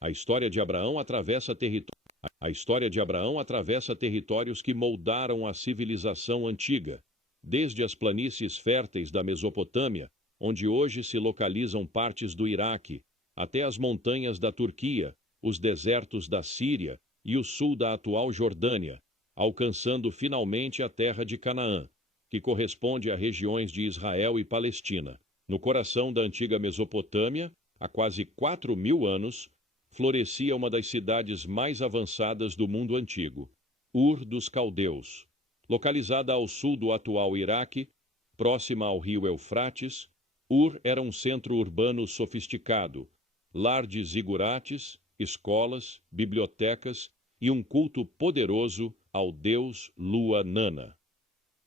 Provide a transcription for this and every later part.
A história de Abraão atravessa territórios que moldaram a civilização antiga, desde as planícies férteis da Mesopotâmia, onde hoje se localizam partes do Iraque, até as montanhas da Turquia, os desertos da Síria e o sul da atual Jordânia, alcançando finalmente a terra de Canaã, que corresponde a regiões de Israel e Palestina. No coração da antiga Mesopotâmia, há quase 4.000 anos, florescia uma das cidades mais avançadas do mundo antigo, Ur dos Caldeus. Localizada ao sul do atual Iraque, próxima ao rio Eufrates, Ur era um centro urbano sofisticado, lar de zigurates, escolas, bibliotecas e um culto poderoso ao deus Lua Nana.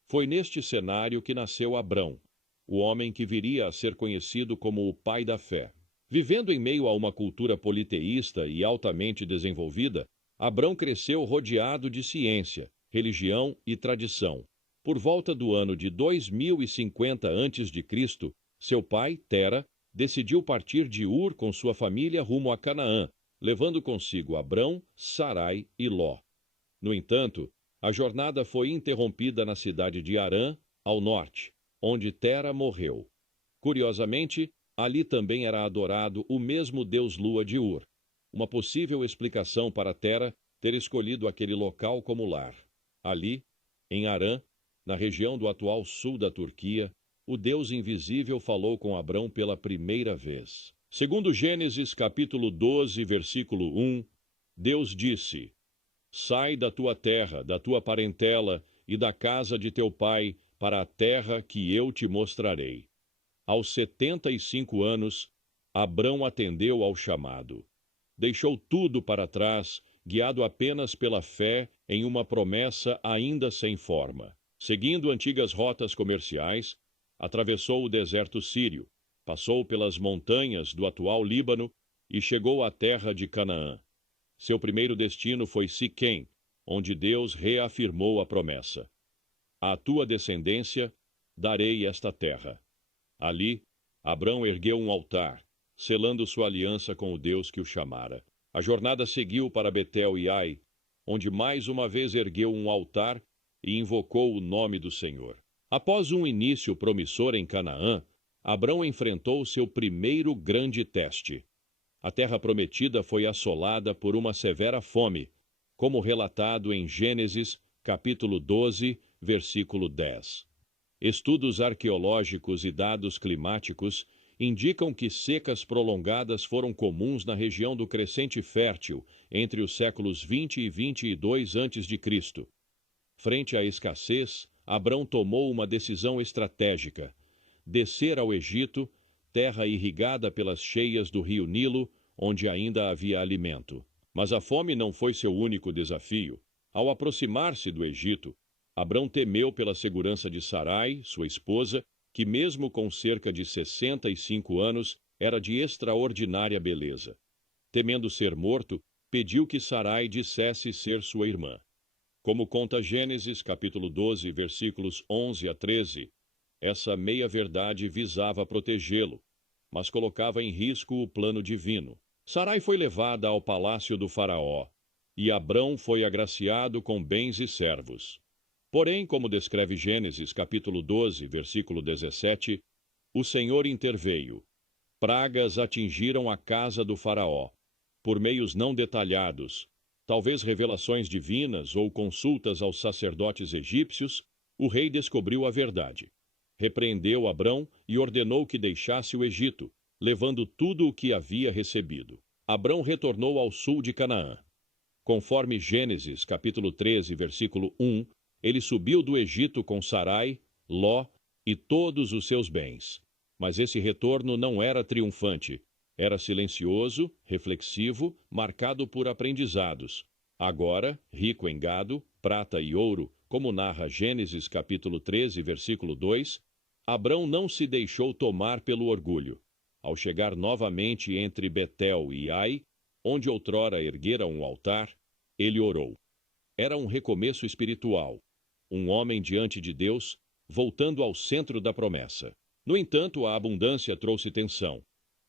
Foi neste cenário que nasceu Abrão, o homem que viria a ser conhecido como o pai da fé. Vivendo em meio a uma cultura politeísta e altamente desenvolvida, Abrão cresceu rodeado de ciência, religião e tradição. Por volta do ano de 2050 a.C., seu pai, Tera, decidiu partir de Ur com sua família rumo a Canaã, levando consigo Abrão, Sarai e Ló. No entanto, a jornada foi interrompida na cidade de Harã, ao norte, onde Tera morreu. Curiosamente, ali também era adorado o mesmo deus Lua de Ur, uma possível explicação para Tera ter escolhido aquele local como lar. Ali, em Harã, na região do atual sul da Turquia, o Deus invisível falou com Abrão pela primeira vez. Segundo Gênesis capítulo 12, versículo 1, Deus disse: Sai da tua terra, da tua parentela e da casa de teu pai, para a terra que eu te mostrarei. Aos 75 anos, Abrão atendeu ao chamado. Deixou tudo para trás, guiado apenas pela fé em uma promessa ainda sem forma. Seguindo antigas rotas comerciais, atravessou o deserto sírio, passou pelas montanhas do atual Líbano e chegou à terra de Canaã. Seu primeiro destino foi Siquém, onde Deus reafirmou a promessa: à tua descendência darei esta terra. Ali, Abrão ergueu um altar, selando sua aliança com o Deus que o chamara. A jornada seguiu para Betel e Ai, onde mais uma vez ergueu um altar e invocou o nome do Senhor. Após um início promissor em Canaã, Abrão enfrentou seu primeiro grande teste. A terra prometida foi assolada por uma severa fome, como relatado em Gênesis, capítulo 12, versículo 10. Estudos arqueológicos e dados climáticos indicam que secas prolongadas foram comuns na região do Crescente Fértil entre os séculos 20 e 22 a.C. Frente à escassez, Abrão tomou uma decisão estratégica: descer ao Egito, terra irrigada pelas cheias do rio Nilo, onde ainda havia alimento. Mas a fome não foi seu único desafio. Ao aproximar-se do Egito, Abrão temeu pela segurança de Sarai, sua esposa, que mesmo com cerca de 65 anos, era de extraordinária beleza. Temendo ser morto, pediu que Sarai dissesse ser sua irmã. Como conta Gênesis, capítulo 12, versículos 11 a 13, essa meia-verdade visava protegê-lo, mas colocava em risco o plano divino. Sarai foi levada ao palácio do faraó, e Abrão foi agraciado com bens e servos. Porém, como descreve Gênesis, capítulo 12, versículo 17, o Senhor interveio. Pragas atingiram a casa do faraó, por meios não detalhados, talvez revelações divinas ou consultas aos sacerdotes egípcios, o rei descobriu a verdade. Repreendeu Abrão e ordenou que deixasse o Egito, levando tudo o que havia recebido. Abrão retornou ao sul de Canaã. Conforme Gênesis, capítulo 13, versículo 1, ele subiu do Egito com Sarai, Ló e todos os seus bens. Mas esse retorno não era triunfante. Era silencioso, reflexivo, marcado por aprendizados. Agora, rico em gado, prata e ouro, como narra Gênesis capítulo 13, versículo 2, Abrão não se deixou tomar pelo orgulho. Ao chegar novamente entre Betel e Ai, onde outrora erguera um altar, ele orou. Era um recomeço espiritual, um homem diante de Deus, voltando ao centro da promessa. No entanto, a abundância trouxe tensão.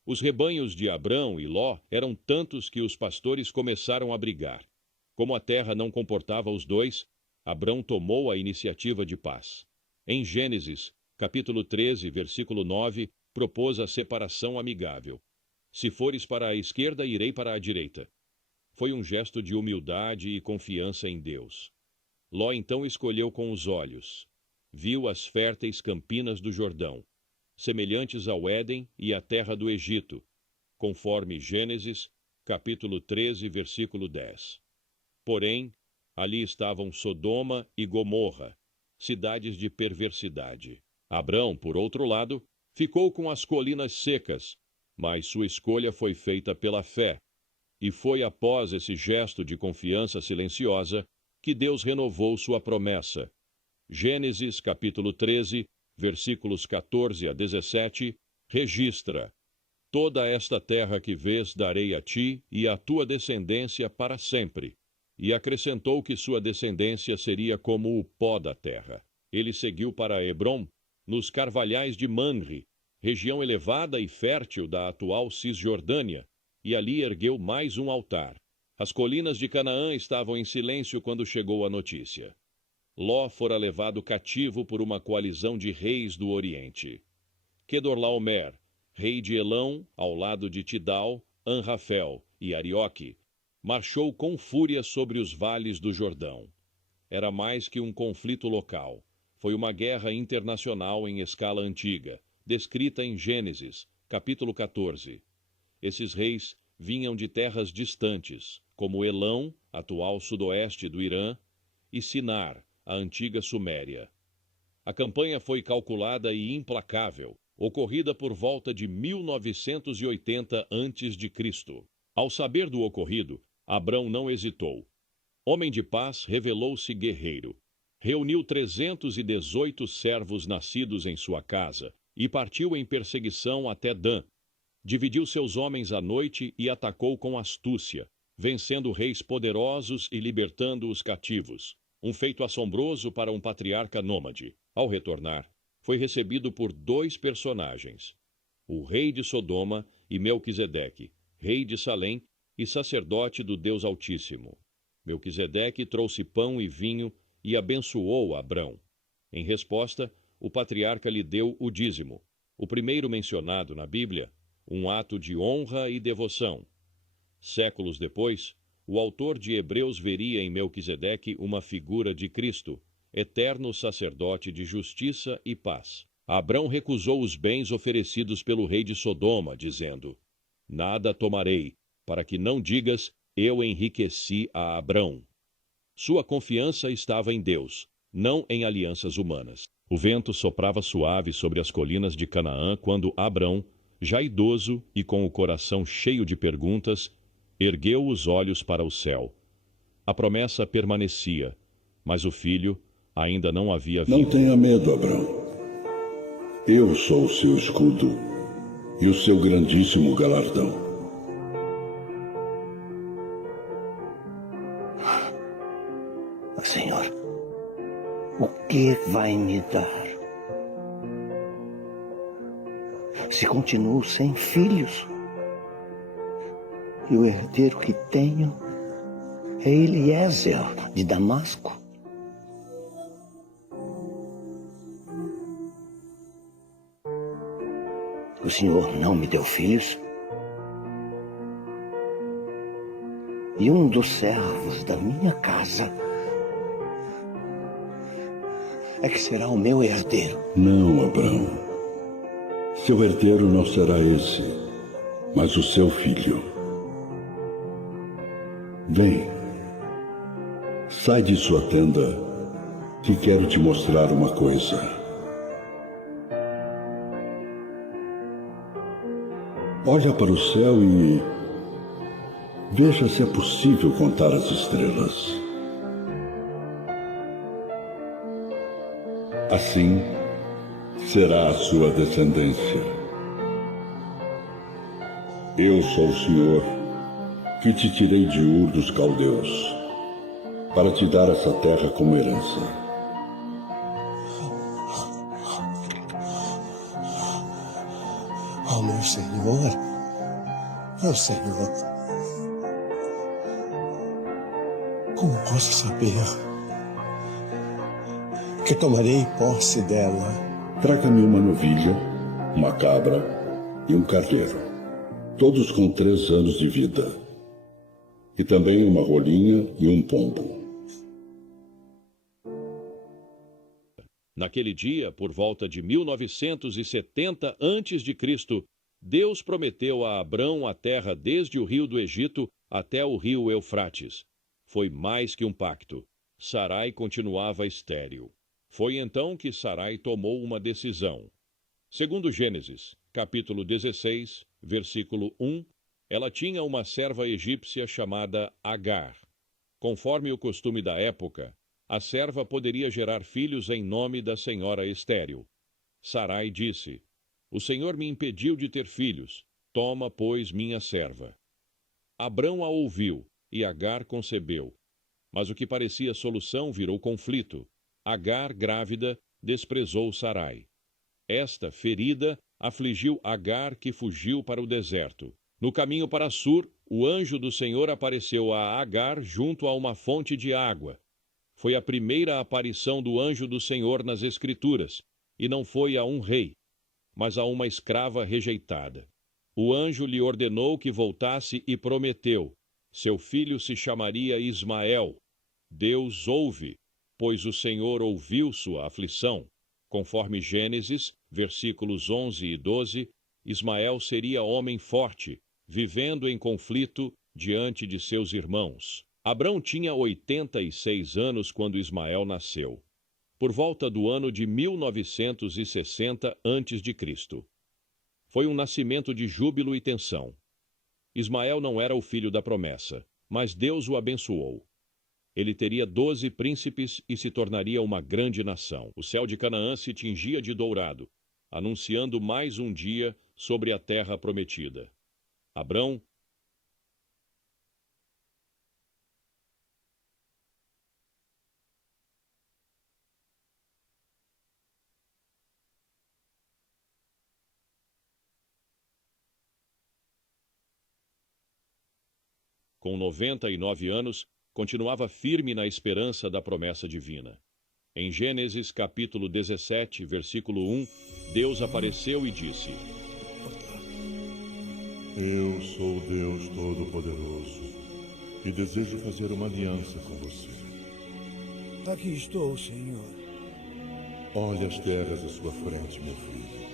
Os rebanhos de Abrão e Ló eram tantos que os pastores começaram a brigar. Como a terra não comportava os dois, Abrão tomou a iniciativa de paz. Em Gênesis, capítulo 13, versículo 9, propôs a separação amigável. Se fores para a esquerda, irei para a direita. Foi um gesto de humildade e confiança em Deus. Ló então escolheu com os olhos. Viu as férteis campinas do Jordão, semelhantes ao Éden e à terra do Egito, conforme Gênesis, capítulo 13, versículo 10. Porém, ali estavam Sodoma e Gomorra, cidades de perversidade. Abrão, por outro lado, ficou com as colinas secas, mas sua escolha foi feita pela fé, e foi após esse gesto de confiança silenciosa que Deus renovou sua promessa. Gênesis, capítulo 13, versículos 14 a 17, registra: Toda esta terra que vês darei a ti e à tua descendência para sempre. E acrescentou que sua descendência seria como o pó da terra. Ele seguiu para Hebrom, nos carvalhais de Manre, região elevada e fértil da atual Cisjordânia, e ali ergueu mais um altar. As colinas de Canaã estavam em silêncio quando chegou a notícia. Ló fora levado cativo por uma coalizão de reis do Oriente. Quedorlaomer, rei de Elão, ao lado de Tidal, Anrafel e Arioque, marchou com fúria sobre os vales do Jordão. Era mais que um conflito local. Foi uma guerra internacional em escala antiga, descrita em Gênesis, capítulo 14. Esses reis vinham de terras distantes, como Elão, atual sudoeste do Irã, e Sinar, a antiga Suméria. A campanha foi calculada e implacável, ocorrida por volta de 1980 a.C. Ao saber do ocorrido, Abrão não hesitou. Homem de paz, revelou-se guerreiro. Reuniu 318 servos nascidos em sua casa e partiu em perseguição até Dan. Dividiu seus homens à noite e atacou com astúcia, vencendo reis poderosos e libertando os cativos. Um feito assombroso para um patriarca nômade. Ao retornar, foi recebido por dois personagens: o rei de Sodoma e Melquisedeque, rei de Salém e sacerdote do Deus Altíssimo. Melquisedeque trouxe pão e vinho e abençoou Abrão. Em resposta, o patriarca lhe deu o dízimo, o primeiro mencionado na Bíblia, um ato de honra e devoção. Séculos depois, o autor de Hebreus veria em Melquisedeque uma figura de Cristo, eterno sacerdote de justiça e paz. Abrão recusou os bens oferecidos pelo rei de Sodoma, dizendo: Nada tomarei, para que não digas, eu enriqueci a Abrão. Sua confiança estava em Deus, não em alianças humanas. O vento soprava suave sobre as colinas de Canaã quando Abrão, já idoso e com o coração cheio de perguntas, ergueu os olhos para o céu. A promessa permanecia, mas o filho ainda não havia vindo. Não tenha medo, Abrão. Eu sou o seu escudo e o seu grandíssimo galardão. Senhor, o que vai me dar? Se continuo sem filhos, e o herdeiro que tenho é Eliezer de Damasco. O Senhor não me deu filhos, e um dos servos da minha casa é que será o meu herdeiro. Não, Abrão. Seu herdeiro não será esse, mas o seu filho. Vem, sai de sua tenda, que quero te mostrar uma coisa. Olha para o céu e veja se é possível contar as estrelas. Assim será a sua descendência. Eu sou o Senhor, que te tirei de Ur dos Caldeus, para te dar essa terra como herança. Oh, meu Senhor, Meu Senhor, como posso saber que tomarei posse dela? Traga-me uma novilha, uma cabra e um carneiro, todos com 3 anos de vida, e também uma rolinha e um pombo. Naquele dia, por volta de 1970 a.C., Deus prometeu a Abrão a terra desde o rio do Egito até o rio Eufrates. Foi mais que um pacto. Sarai continuava estéril. Foi então que Sarai tomou uma decisão. Segundo Gênesis, capítulo 16, versículo 1, ela tinha uma serva egípcia chamada Agar. Conforme o costume da época, a serva poderia gerar filhos em nome da senhora estéril. Sarai disse: O Senhor me impediu de ter filhos. Toma, pois, minha serva. Abrão a ouviu, e Agar concebeu. Mas o que parecia solução virou conflito. Agar, grávida, desprezou Sarai. Esta, ferida, afligiu Agar, que fugiu para o deserto. No caminho para Sur, o anjo do Senhor apareceu a Agar junto a uma fonte de água. Foi a primeira aparição do anjo do Senhor nas Escrituras, e não foi a um rei, mas a uma escrava rejeitada. O anjo lhe ordenou que voltasse e prometeu: seu filho se chamaria Ismael. Deus ouve, pois o Senhor ouviu sua aflição. Conforme Gênesis, versículos 11 e 12, Ismael seria homem forte, vivendo em conflito diante de seus irmãos. Abrão tinha 86 anos quando Ismael nasceu, por volta do ano de 1960 a.C. Foi um nascimento de júbilo e tensão. Ismael não era o filho da promessa, mas Deus o abençoou. Ele teria 12 príncipes e se tornaria uma grande nação. O céu de Canaã se tingia de dourado, anunciando mais um dia sobre a terra prometida. Abrão com 99 anos, continuava firme na esperança da promessa divina. Em Gênesis capítulo 17, versículo 1, Deus apareceu e disse: Eu sou o Deus Todo-Poderoso e desejo fazer uma aliança com você. Aqui estou, Senhor. Olhe as terras à sua frente, meu filho.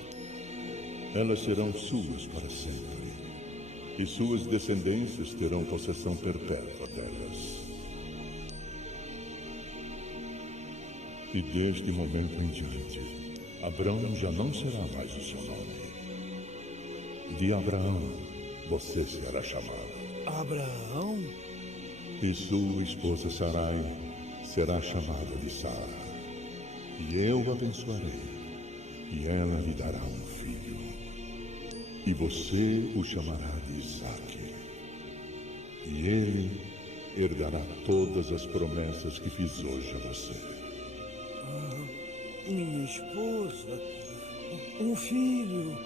Elas serão suas para sempre, e suas descendências terão possessão perpétua delas. E desde o momento em diante, Abrão já não será mais o seu nome. De Abraão, você será chamado. Abraão? E sua esposa Sarai será chamada de Sara. E eu o abençoarei, e ela lhe dará um filho. E você o chamará de Isaque. E ele herdará todas as promessas que fiz hoje a você. Minha esposa, um filho.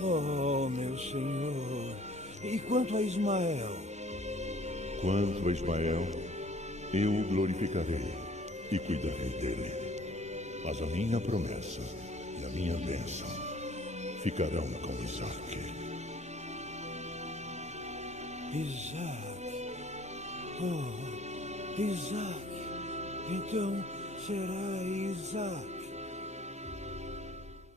Oh, meu Senhor. E quanto a Ismael? Quanto a Ismael, eu o glorificarei e cuidarei dele. Mas a minha promessa e a minha bênção ficarão com Isaque. Isaque. Oh, Isaque. Então será Isaque.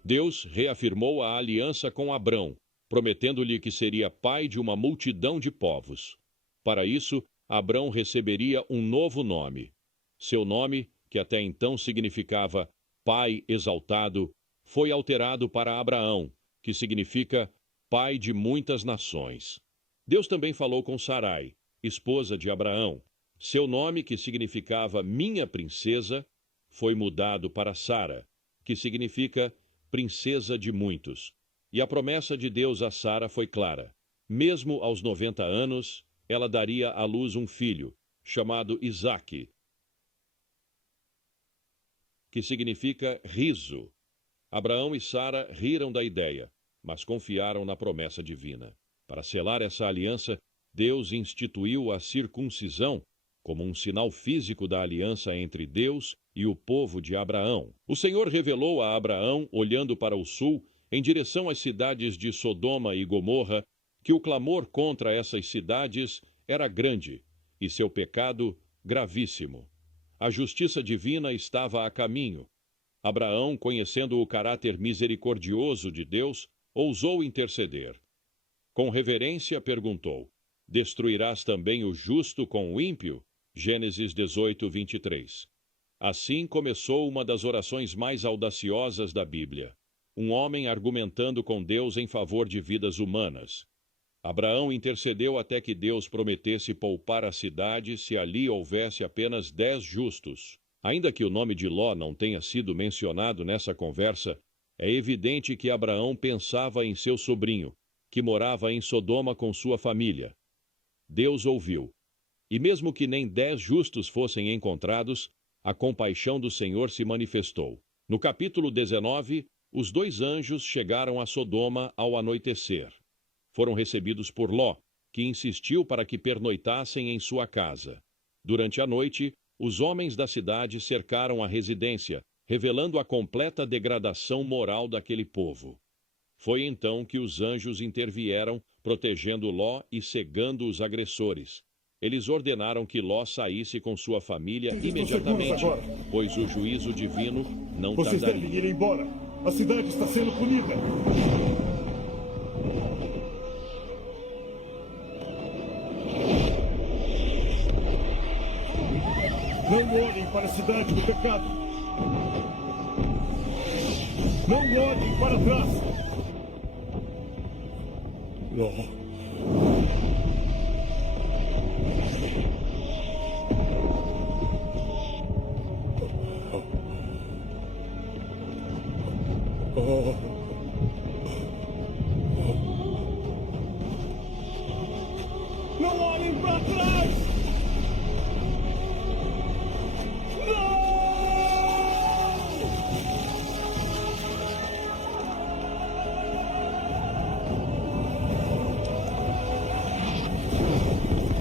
Deus reafirmou a aliança com Abrão, prometendo-lhe que seria pai de uma multidão de povos. Para isso, Abrão receberia um novo nome. Seu nome, que até então significava Pai Exaltado, foi alterado para Abraão, que significa Pai de muitas nações. Deus também falou com Sarai, esposa de Abraão. Seu nome, que significava Minha Princesa, foi mudado para Sara, que significa Princesa de Muitos. E a promessa de Deus a Sara foi clara. Mesmo aos 90 anos, ela daria à luz um filho, chamado Isaque, que significa riso. Abraão e Sara riram da ideia, mas confiaram na promessa divina. Para selar essa aliança, Deus instituiu a circuncisão como um sinal físico da aliança entre Deus e o povo de Abraão. O Senhor revelou a Abraão, olhando para o sul, em direção às cidades de Sodoma e Gomorra, que o clamor contra essas cidades era grande e seu pecado gravíssimo. A justiça divina estava a caminho. Abraão, conhecendo o caráter misericordioso de Deus, ousou interceder. Com reverência perguntou: destruirás também o justo com o ímpio? Gênesis 18, 23. Assim começou uma das orações mais audaciosas da Bíblia. Um homem argumentando com Deus em favor de vidas humanas. Abraão intercedeu até que Deus prometesse poupar a cidade se ali houvesse apenas 10 justos. Ainda que o nome de Ló não tenha sido mencionado nessa conversa, é evidente que Abraão pensava em seu sobrinho, que morava em Sodoma com sua família. Deus ouviu. E mesmo que nem 10 justos fossem encontrados, a compaixão do Senhor se manifestou. No capítulo 19, os 2 anjos chegaram a Sodoma ao anoitecer. Foram recebidos por Ló, que insistiu para que pernoitassem em sua casa. Durante a noite, os homens da cidade cercaram a residência, revelando a completa degradação moral daquele povo. Foi então que os anjos intervieram, protegendo Ló e cegando os agressores. Eles ordenaram que Ló saísse com sua família imediatamente, pois o juízo divino não tardaria. Vocês devem ir embora. A cidade está sendo punida. Não olhem para a cidade do pecado. Não olhem para trás. Ló. Não olhem para trás! Não!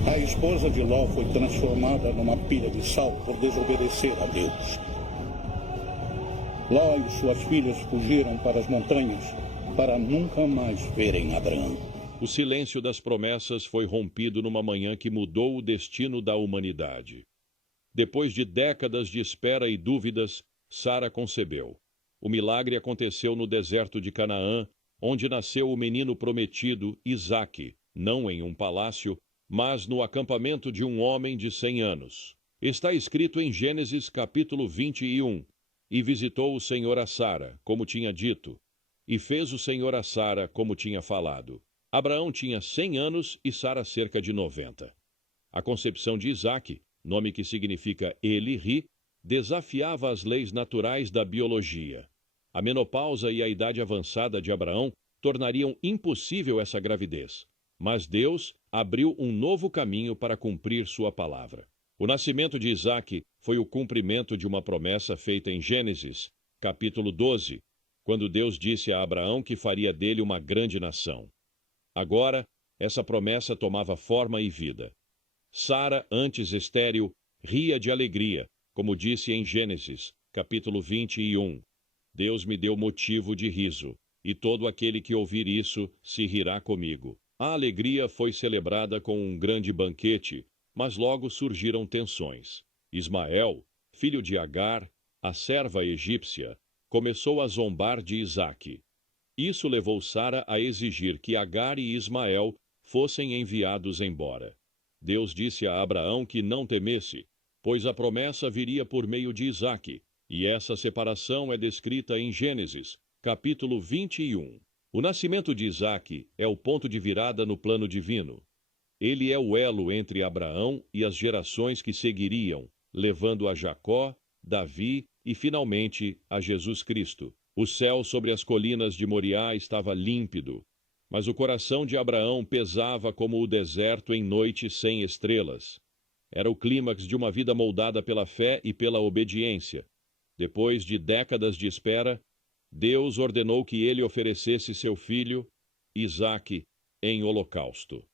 A esposa de Ló foi transformada numa pilha de sal por desobedecer a Deus. Ló e suas filhas fugiram para as montanhas para nunca mais verem Abraão. O silêncio das promessas foi rompido numa manhã que mudou o destino da humanidade. Depois de décadas de espera e dúvidas, Sara concebeu. O milagre aconteceu no deserto de Canaã, onde nasceu o menino prometido, Isaque, não em um palácio, mas no acampamento de um homem de 100 anos. Está escrito em Gênesis capítulo 21. E visitou o Senhor a Sara, como tinha dito, e fez o Senhor a Sara, como tinha falado. Abraão tinha 100 anos e Sara cerca de 90. A concepção de Isaque, nome que significa ele ri, desafiava as leis naturais da biologia. A menopausa e a idade avançada de Abraão tornariam impossível essa gravidez, mas Deus abriu um novo caminho para cumprir sua palavra. O nascimento de Isaque foi o cumprimento de uma promessa feita em Gênesis, capítulo 12, quando Deus disse a Abraão que faria dele uma grande nação. Agora, essa promessa tomava forma e vida. Sara, antes estéril, ria de alegria, como disse em Gênesis, capítulo 21. Deus me deu motivo de riso, e todo aquele que ouvir isso se rirá comigo. A alegria foi celebrada com um grande banquete, mas logo surgiram tensões. Ismael, filho de Agar, a serva egípcia, começou a zombar de Isaque. Isso levou Sara a exigir que Agar e Ismael fossem enviados embora. Deus disse a Abraão que não temesse, pois a promessa viria por meio de Isaque, e essa separação é descrita em Gênesis, capítulo 21. O nascimento de Isaque é o ponto de virada no plano divino. Ele é o elo entre Abraão e as gerações que seguiriam, levando a Jacó, Davi e, finalmente, a Jesus Cristo. O céu sobre as colinas de Moriá estava límpido, mas o coração de Abraão pesava como o deserto em noite sem estrelas. Era o clímax de uma vida moldada pela fé e pela obediência. Depois de décadas de espera, Deus ordenou que ele oferecesse seu filho, Isaque, em holocausto.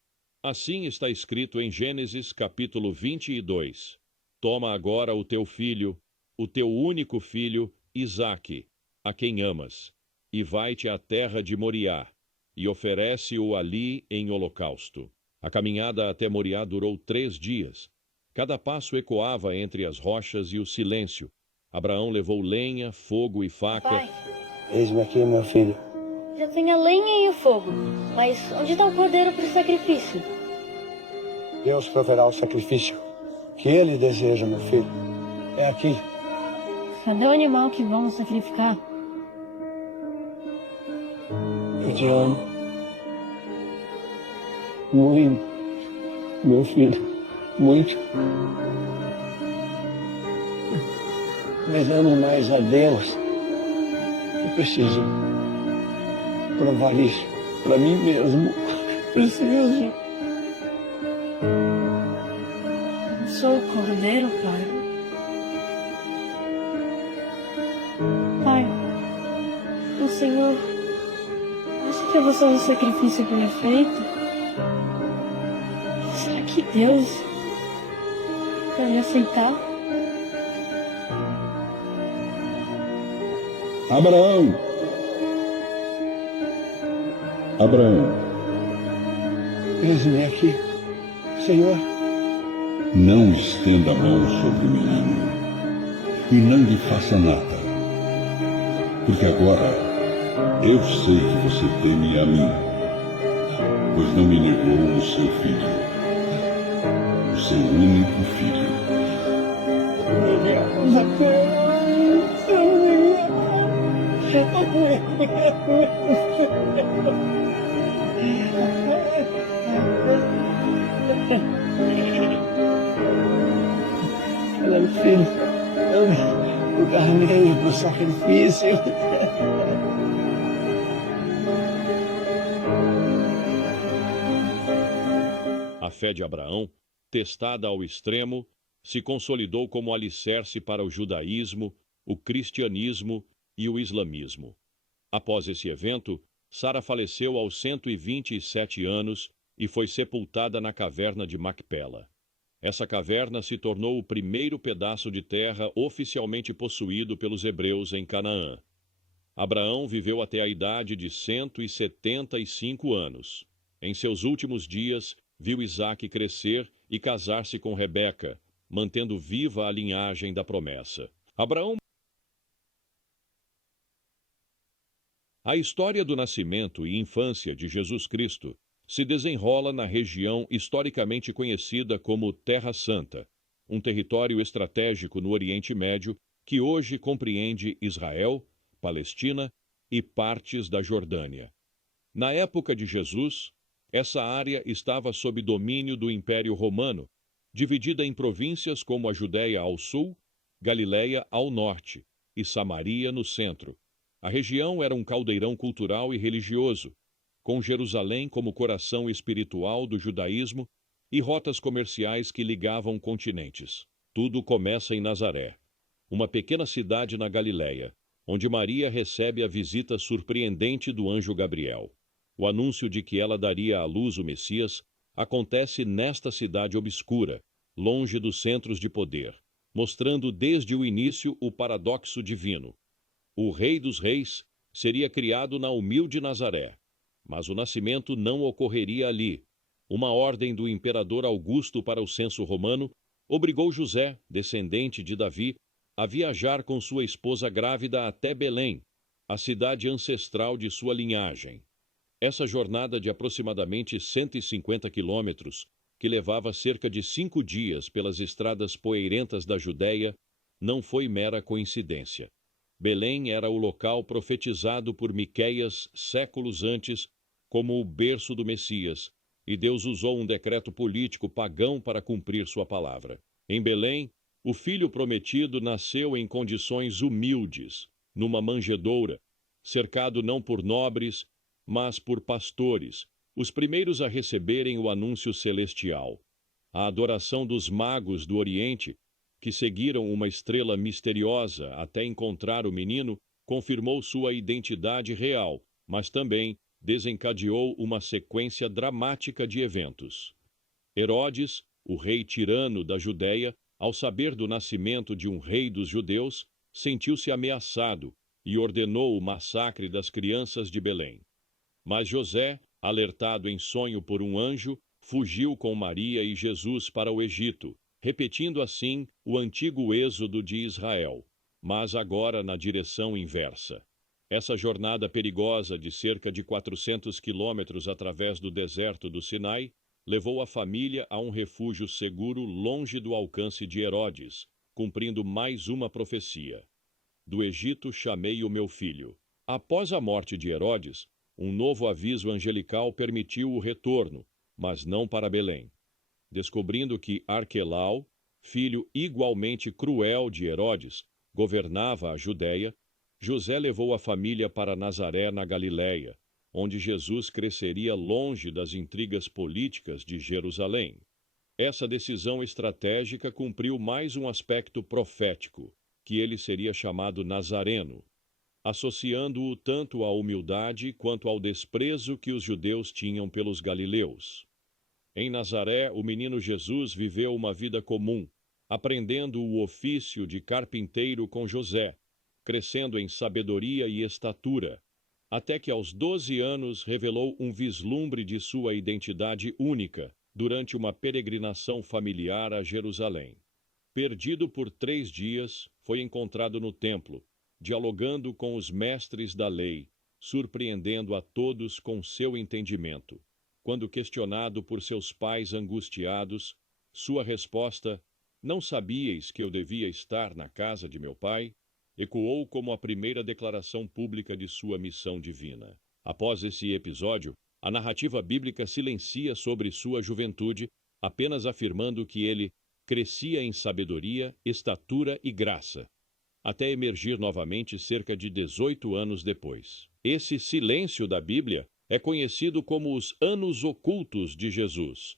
Assim está escrito em Gênesis capítulo 22. Toma agora o teu filho, o teu único filho, Isaque, a quem amas, e vai-te à terra de Moriá, e oferece-o ali em holocausto. A caminhada até Moriá durou 3 dias. Cada passo ecoava entre as rochas e o silêncio. Abraão levou lenha, fogo e faca. Pai, Eis-me aqui, meu filho. já tem a lenha e o fogo, mas onde está o cordeiro para o sacrifício? Deus proverá o sacrifício que ele deseja, meu filho. É aqui. Cadê o animal que vamos sacrificar? Eu te amo. Muito. Meu filho. Muito. Mas amo mais a Deus. Eu preciso provar isso para mim mesmo. Preciso. Sou o cordeiro, pai. Pai, o Senhor acha que eu vou ser um sacrifício perfeito? Será que Deus vai me aceitar? Abraão! Abraão, Eis-me aqui, Senhor. não estenda a mão sobre o menino e não lhe faça nada, porque agora eu sei que você teme a mim, pois não me negou o seu filho, o seu único filho. Ela, filho, o carneiro do sacrifício. A fé de Abraão, testada ao extremo, se consolidou como alicerce para o judaísmo, o cristianismo e o islamismo. Após esse evento, Sara faleceu aos 127 anos e foi sepultada na caverna de Macpela. Essa caverna se tornou o primeiro pedaço de terra oficialmente possuído pelos hebreus em Canaã. Abraão viveu até a idade de 175 anos. Em seus últimos dias, viu Isaque crescer e casar-se com Rebeca, mantendo viva a linhagem da promessa. A história do nascimento e infância de Jesus Cristo se desenrola na região historicamente conhecida como Terra Santa, um território estratégico no Oriente Médio que hoje compreende Israel, Palestina e partes da Jordânia. Na época de Jesus, essa área estava sob domínio do Império Romano, dividida em províncias como a Judéia ao sul, Galiléia ao norte e Samaria no centro. A região era um caldeirão cultural e religioso, com Jerusalém como coração espiritual do judaísmo e rotas comerciais que ligavam continentes. Tudo começa em Nazaré, uma pequena cidade na Galiléia, onde Maria recebe a visita surpreendente do anjo Gabriel. O anúncio de que ela daria à luz o Messias acontece nesta cidade obscura, longe dos centros de poder, mostrando desde o início o paradoxo divino. O Rei dos Reis seria criado na humilde Nazaré, mas o nascimento não ocorreria ali. Uma ordem do imperador Augusto para o censo romano obrigou José, descendente de Davi, a viajar com sua esposa grávida até Belém, a cidade ancestral de sua linhagem. Essa jornada de aproximadamente 150 quilômetros, que levava cerca de 5 dias pelas estradas poeirentas da Judéia, não foi mera coincidência. Belém era o local profetizado por Miqueias séculos antes como o berço do Messias, e Deus usou um decreto político pagão para cumprir sua palavra. Em Belém, o filho prometido nasceu em condições humildes, numa manjedoura, cercado não por nobres, mas por pastores, os primeiros a receberem o anúncio celestial. A adoração dos magos do Oriente, que seguiram uma estrela misteriosa até encontrar o menino, confirmou sua identidade real, mas também desencadeou uma sequência dramática de eventos. Herodes, o rei tirano da Judéia, ao saber do nascimento de um rei dos judeus, sentiu-se ameaçado e ordenou o massacre das crianças de Belém. Mas José, alertado em sonho por um anjo, fugiu com Maria e Jesus para o Egito, repetindo assim o antigo êxodo de Israel, mas agora na direção inversa. Essa jornada perigosa de cerca de 400 quilômetros através do deserto do Sinai levou a família a um refúgio seguro longe do alcance de Herodes, cumprindo mais uma profecia. Do Egito chamei o meu filho. Após a morte de Herodes, um novo aviso angelical permitiu o retorno, mas não para Belém. Descobrindo que Arquelau, filho igualmente cruel de Herodes, governava a Judéia, José levou a família para Nazaré, na Galiléia, onde Jesus cresceria longe das intrigas políticas de Jerusalém. Essa decisão estratégica cumpriu mais um aspecto profético, que ele seria chamado Nazareno, associando-o tanto à humildade quanto ao desprezo que os judeus tinham pelos galileus. Em Nazaré, o menino Jesus viveu uma vida comum, aprendendo o ofício de carpinteiro com José, crescendo em sabedoria e estatura, até que aos 12 anos revelou um vislumbre de sua identidade única durante uma peregrinação familiar a Jerusalém. Perdido por 3 dias, foi encontrado no templo, dialogando com os mestres da lei, surpreendendo a todos com seu entendimento. Quando questionado por seus pais angustiados, sua resposta, "Não sabíeis que eu devia estar na casa de meu pai?", ecoou como a primeira declaração pública de sua missão divina. Após esse episódio, a narrativa bíblica silencia sobre sua juventude, apenas afirmando que ele crescia em sabedoria, estatura e graça, até emergir novamente cerca de 18 anos depois. Esse silêncio da Bíblia é conhecido como os anos ocultos de Jesus.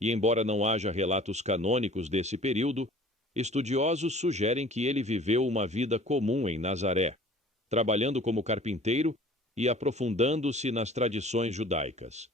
E embora não haja relatos canônicos desse período, estudiosos sugerem que ele viveu uma vida comum em Nazaré, trabalhando como carpinteiro e aprofundando-se nas tradições judaicas.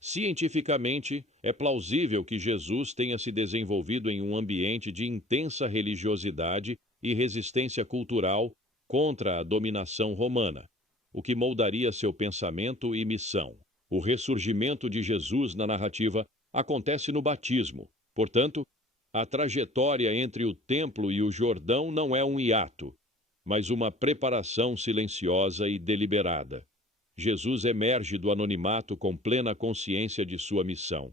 Cientificamente, é plausível que Jesus tenha se desenvolvido em um ambiente de intensa religiosidade e resistência cultural contra a dominação romana, o que moldaria seu pensamento e missão. O ressurgimento de Jesus na narrativa acontece no batismo. Portanto, a trajetória entre o templo e o Jordão não é um hiato, mas uma preparação silenciosa e deliberada. Jesus emerge do anonimato com plena consciência de sua missão,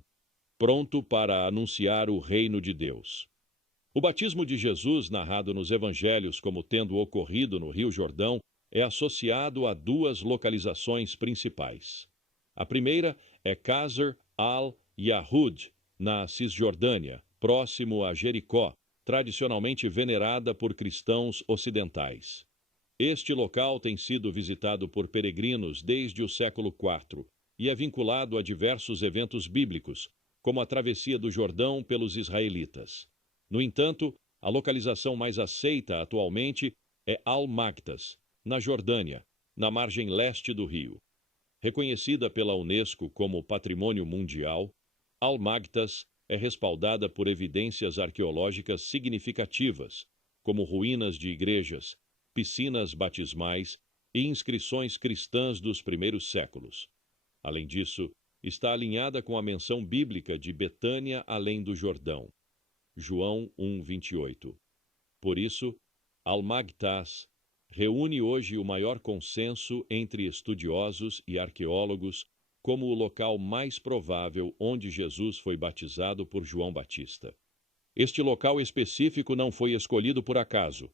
pronto para anunciar o reino de Deus. O batismo de Jesus, narrado nos evangelhos como tendo ocorrido no Rio Jordão, é associado a 2 localizações principais. A primeira é Qasr al-Yahud, na Cisjordânia, próximo a Jericó, tradicionalmente venerada por cristãos ocidentais. Este local tem sido visitado por peregrinos desde o século IV e é vinculado a diversos eventos bíblicos, como a travessia do Jordão pelos israelitas. No entanto, a localização mais aceita atualmente é Al-Maktas, na Jordânia, na margem leste do rio. Reconhecida pela Unesco como Patrimônio Mundial, Al-Maktas é respaldada por evidências arqueológicas significativas, como ruínas de igrejas, piscinas batismais e inscrições cristãs dos primeiros séculos. Além disso, está alinhada com a menção bíblica de Betânia além do Jordão, João 1:28. Por isso, Al-Maktas reúne hoje o maior consenso entre estudiosos e arqueólogos como o local mais provável onde Jesus foi batizado por João Batista. Este local específico não foi escolhido por acaso.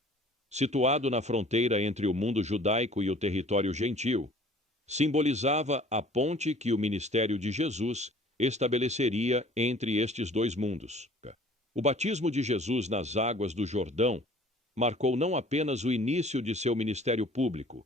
Situado na fronteira entre o mundo judaico e o território gentil, simbolizava a ponte que o ministério de Jesus estabeleceria entre estes 2 mundos. O batismo de Jesus nas águas do Jordão marcou não apenas o início de seu ministério público,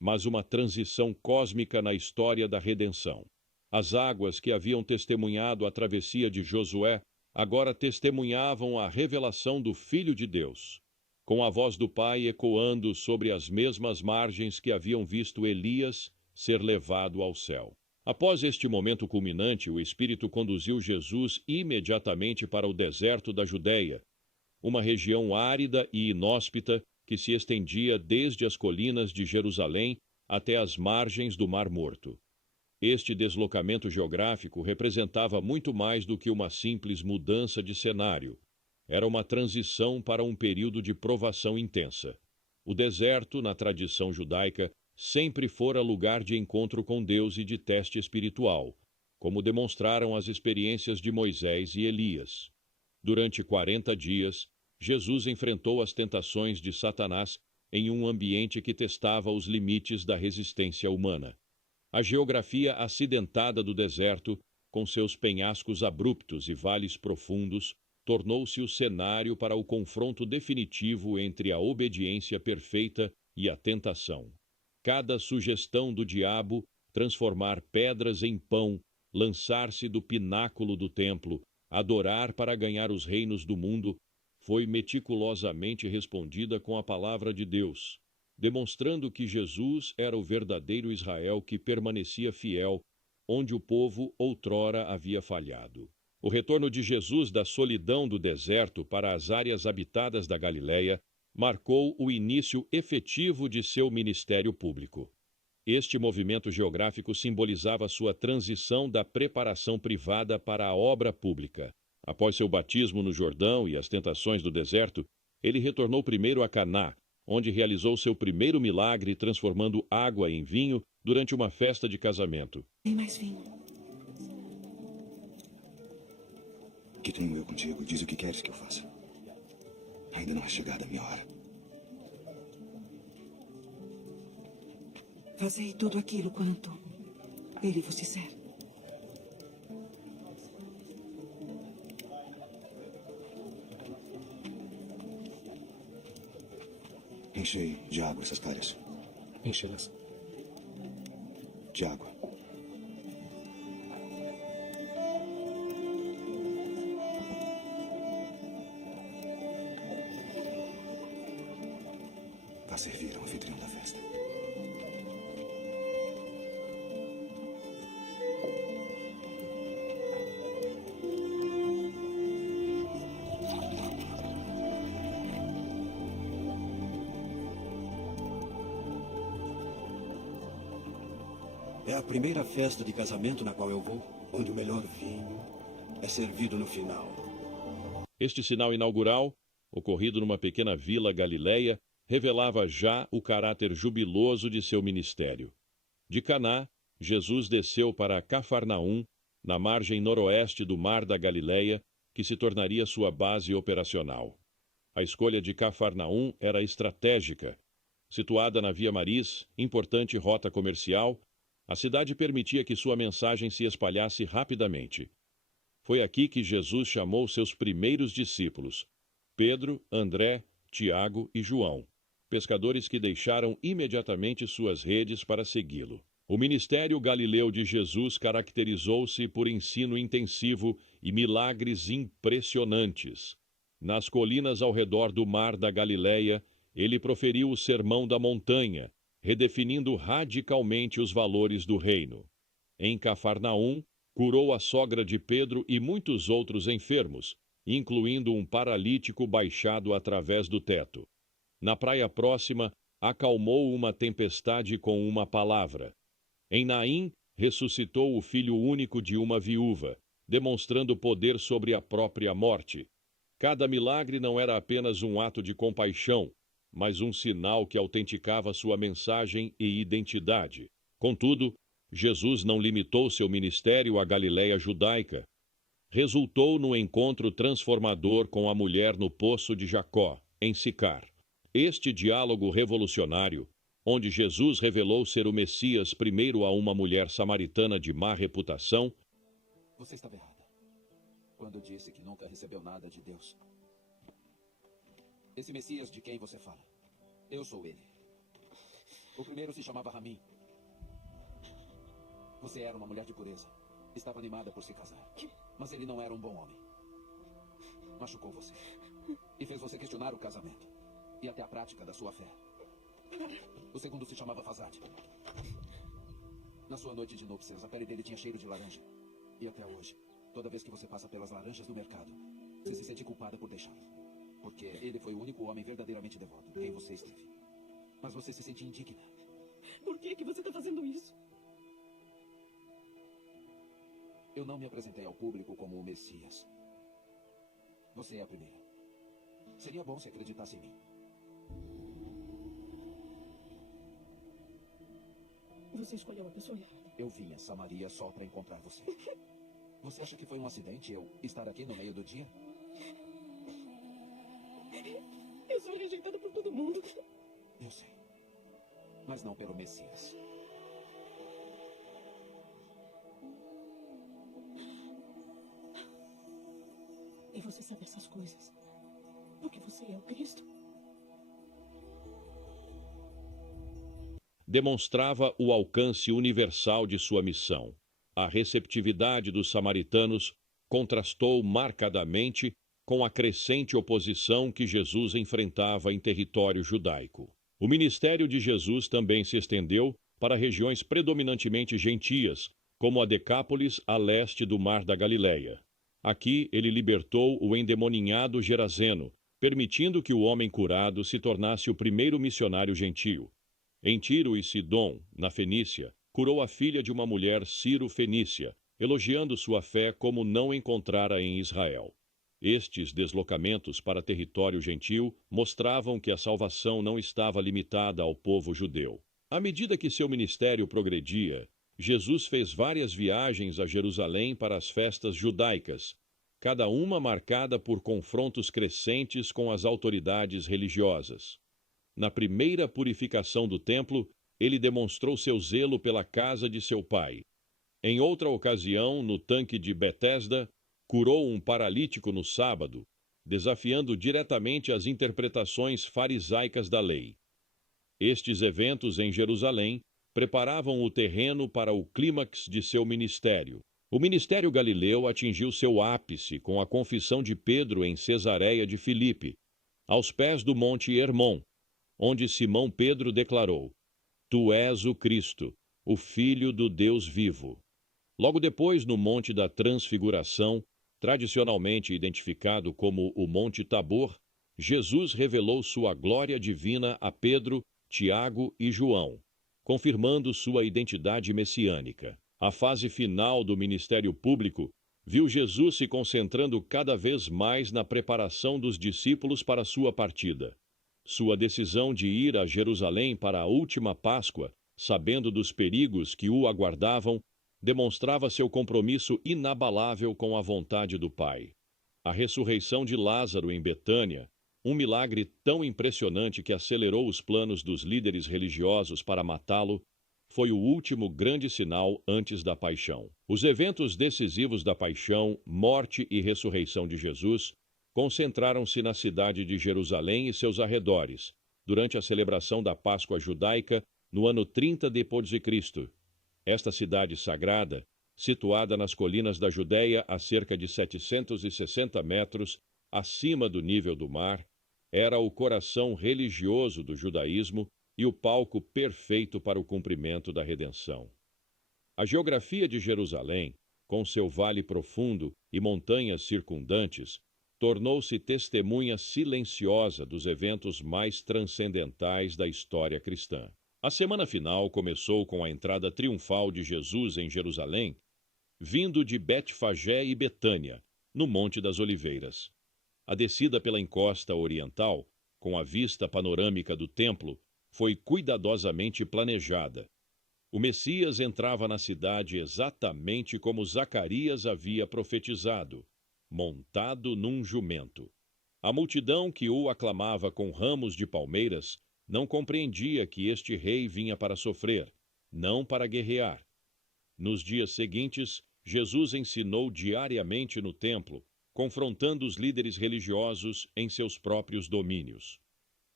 mas uma transição cósmica na história da redenção. As águas que haviam testemunhado a travessia de Josué agora testemunhavam a revelação do Filho de Deus. com a voz do Pai ecoando sobre as mesmas margens que haviam visto Elias ser levado ao céu. Após este momento culminante, o Espírito conduziu Jesus imediatamente para o deserto da Judéia, uma região árida e inóspita que se estendia desde as colinas de Jerusalém até as margens do Mar Morto. Este deslocamento geográfico representava muito mais do que uma simples mudança de cenário. Era uma transição para um período de provação intensa. O deserto, na tradição judaica, sempre fora lugar de encontro com Deus e de teste espiritual, como demonstraram as experiências de Moisés e Elias. Durante 40 dias, Jesus enfrentou as tentações de Satanás em um ambiente que testava os limites da resistência humana. A geografia acidentada do deserto, com seus penhascos abruptos e vales profundos, tornou-se o cenário para o confronto definitivo entre a obediência perfeita e a tentação. Cada sugestão do diabo, transformar pedras em pão, lançar-se do pináculo do templo, adorar para ganhar os reinos do mundo, foi meticulosamente respondida com a palavra de Deus, demonstrando que Jesus era o verdadeiro Israel que permanecia fiel, onde o povo outrora havia falhado. O retorno de Jesus da solidão do deserto para as áreas habitadas da Galileia marcou o início efetivo de seu ministério público. Este movimento geográfico simbolizava sua transição da preparação privada para a obra pública. Após seu batismo no Jordão e as tentações do deserto, ele retornou primeiro a Caná, onde realizou seu primeiro milagre transformando água em vinho durante uma festa de casamento. Tem mais vinho. Que tenho eu contigo? Diz o que queres que eu faça. Ainda não é chegada a minha hora. Fazei tudo aquilo quanto ele vos disser. Enchei de água essas talhas. Enche-las. De água. Vá servir ao anfitrião da festa. É a primeira festa de casamento na qual eu vou, onde o melhor vinho é servido no final. Este sinal inaugural, ocorrido numa pequena vila galileia, revelava já o caráter jubiloso de seu ministério. De Caná, Jesus desceu para Cafarnaum, na margem noroeste do Mar da Galileia, que se tornaria sua base operacional. A escolha de Cafarnaum era estratégica. Situada na Via Maris, importante rota comercial, a cidade permitia que sua mensagem se espalhasse rapidamente. Foi aqui que Jesus chamou seus primeiros discípulos, Pedro, André, Tiago e João, pescadores que deixaram imediatamente suas redes para segui-lo. O ministério galileu de Jesus caracterizou-se por ensino intensivo e milagres impressionantes. Nas colinas ao redor do Mar da Galileia, ele proferiu o Sermão da Montanha, redefinindo radicalmente os valores do reino. Em Cafarnaum, curou a sogra de Pedro e muitos outros enfermos, incluindo um paralítico baixado através do teto. Na praia próxima, acalmou uma tempestade com uma palavra. Em Naim, ressuscitou o filho único de uma viúva, demonstrando poder sobre a própria morte. Cada milagre não era apenas um ato de compaixão, mas um sinal que autenticava sua mensagem e identidade. Contudo, Jesus não limitou seu ministério à Galileia judaica. Resultou no encontro transformador com a mulher no poço de Jacó, em Sicar. Este diálogo revolucionário, onde Jesus revelou ser o Messias primeiro a uma mulher samaritana de má reputação. Você estava errada quando disse que nunca recebeu nada de Deus. Esse Messias de quem você fala, eu sou ele. O primeiro se chamava Ramim. Você era uma mulher de pureza. Estava animada por se casar. Mas ele não era um bom homem. Machucou você. E fez você questionar o casamento. e até a prática da sua fé. O segundo se chamava Fazad. Na sua noite de núpcias, a pele dele tinha cheiro de laranja. E até hoje, toda vez que você passa pelas laranjas do mercado, você se sente culpada por deixá-lo. Porque ele foi o único homem verdadeiramente devoto de quem você esteve. Mas você se sente indigna. Por que você está fazendo isso? Eu não me apresentei ao público como o Messias. Você é a primeira. Seria bom se acreditasse em mim. Você escolheu a pessoa errada. Eu vim a Samaria só para encontrar você. Você acha que foi um acidente eu estar aqui no meio do dia? Eu sou rejeitada por todo mundo. Eu sei. Mas não pelo Messias. E você sabe essas coisas porque você é o Cristo. Demonstrava o alcance universal de sua missão. A receptividade dos samaritanos contrastou marcadamente com a crescente oposição que Jesus enfrentava em território judaico. O ministério de Jesus também se estendeu para regiões predominantemente gentias, como a Decápolis a leste do Mar da Galileia. Aqui ele libertou o endemoninhado Gerazeno, permitindo que o homem curado se tornasse o primeiro missionário gentio. Em Tiro e Sidom, na Fenícia, curou a filha de uma mulher síro-fenícia, elogiando sua fé como não encontrara em Israel. Estes deslocamentos para território gentil mostravam que a salvação não estava limitada ao povo judeu. À medida que seu ministério progredia, Jesus fez várias viagens a Jerusalém para as festas judaicas, cada uma marcada por confrontos crescentes com as autoridades religiosas. Na primeira purificação do templo, ele demonstrou seu zelo pela casa de seu pai. Em outra ocasião, no tanque de Betesda, curou um paralítico no sábado, desafiando diretamente as interpretações farisaicas da lei. Estes eventos em Jerusalém preparavam o terreno para o clímax de seu ministério. O ministério galileu atingiu seu ápice com a confissão de Pedro em Cesareia de Filipe, aos pés do monte Hermon, onde Simão Pedro declarou: Tu és o Cristo, o Filho do Deus vivo. Logo depois, no Monte da Transfiguração, tradicionalmente identificado como o Monte Tabor, Jesus revelou sua glória divina a Pedro, Tiago e João, confirmando sua identidade messiânica. A fase final do ministério público viu Jesus se concentrando cada vez mais na preparação dos discípulos para sua partida. Sua decisão de ir a Jerusalém para a última Páscoa, sabendo dos perigos que o aguardavam, demonstrava seu compromisso inabalável com a vontade do Pai. A ressurreição de Lázaro em Betânia, um milagre tão impressionante que acelerou os planos dos líderes religiosos para matá-lo, foi o último grande sinal antes da paixão. Os eventos decisivos da paixão, morte e ressurreição de Jesus concentraram-se na cidade de Jerusalém e seus arredores, durante a celebração da Páscoa judaica no ano 30 d.C. Esta cidade sagrada, situada nas colinas da Judéia a cerca de 760 metros acima do nível do mar, era o coração religioso do judaísmo e o palco perfeito para o cumprimento da redenção. A geografia de Jerusalém, com seu vale profundo e montanhas circundantes, tornou-se testemunha silenciosa dos eventos mais transcendentais da história cristã. A semana final começou com a entrada triunfal de Jesus em Jerusalém, vindo de Betfagé e Betânia, no Monte das Oliveiras. A descida pela encosta oriental, com a vista panorâmica do templo, foi cuidadosamente planejada. O Messias entrava na cidade exatamente como Zacarias havia profetizado, montado num jumento. A multidão que o aclamava com ramos de palmeiras não compreendia que este rei vinha para sofrer, não para guerrear. Nos dias seguintes, Jesus ensinou diariamente no templo, confrontando os líderes religiosos em seus próprios domínios.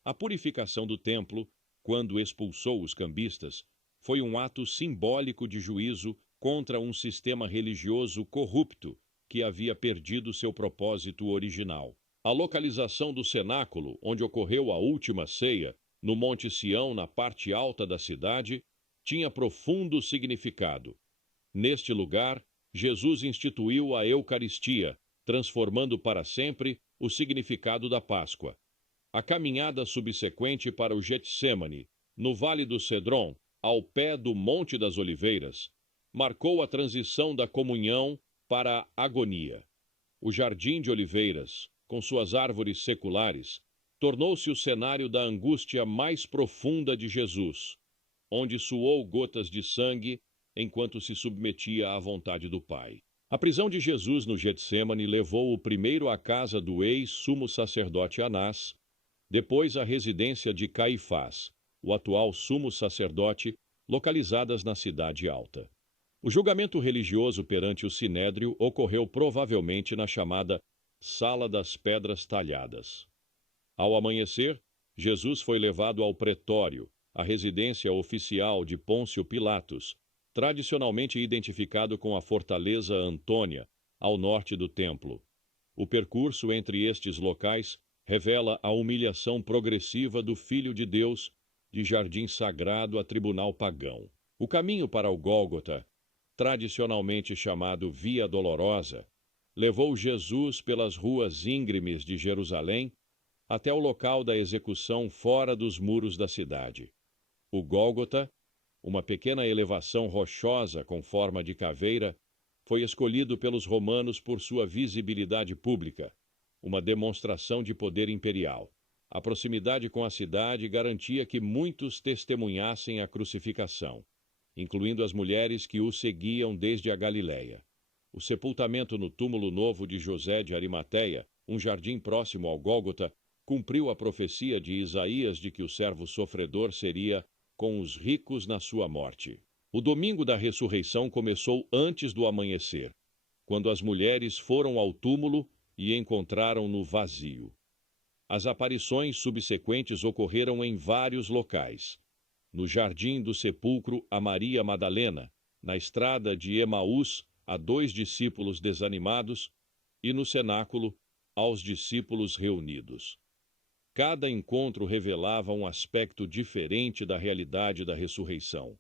A purificação do templo, quando expulsou os cambistas, foi um ato simbólico de juízo contra um sistema religioso corrupto que havia perdido seu propósito original. A localização do cenáculo, onde ocorreu a última ceia, no Monte Sião, na parte alta da cidade, tinha profundo significado. Neste lugar, Jesus instituiu a Eucaristia, transformando para sempre o significado da Páscoa. A caminhada subsequente para o Getsêmani, no Vale do Cedron, ao pé do Monte das Oliveiras, marcou a transição da comunhão para a agonia. O Jardim de Oliveiras, com suas árvores seculares, tornou-se o cenário da angústia mais profunda de Jesus, onde suou gotas de sangue enquanto se submetia à vontade do Pai. A prisão de Jesus no Getsêmani levou-o primeiro à casa do ex-sumo sacerdote Anás, depois à residência de Caifás, o atual sumo sacerdote, localizadas na Cidade Alta. O julgamento religioso perante o Sinédrio ocorreu provavelmente na chamada Sala das Pedras Talhadas. Ao amanhecer, Jesus foi levado ao pretório, a residência oficial de Pôncio Pilatos, tradicionalmente identificado com a Fortaleza Antônia, ao norte do templo. O percurso entre estes locais revela a humilhação progressiva do Filho de Deus, de jardim sagrado a tribunal pagão. O caminho para o Gólgota, tradicionalmente chamado Via Dolorosa, levou Jesus pelas ruas íngremes de Jerusalém até o local da execução fora dos muros da cidade. O Gólgota, uma pequena elevação rochosa com forma de caveira, foi escolhido pelos romanos por sua visibilidade pública, uma demonstração de poder imperial. A proximidade com a cidade garantia que muitos testemunhassem a crucificação, incluindo as mulheres que o seguiam desde a Galiléia. O sepultamento no túmulo novo de José de Arimateia, um jardim próximo ao Gólgota, cumpriu a profecia de Isaías de que o servo sofredor seria com os ricos na sua morte. O domingo da ressurreição começou antes do amanhecer, quando as mulheres foram ao túmulo e encontraram-no vazio. As aparições subsequentes ocorreram em vários locais. No jardim do sepulcro a Maria Madalena, na estrada de Emaús a 2 discípulos desanimados e no cenáculo aos discípulos reunidos. Cada encontro revelava um aspecto diferente da realidade da ressurreição.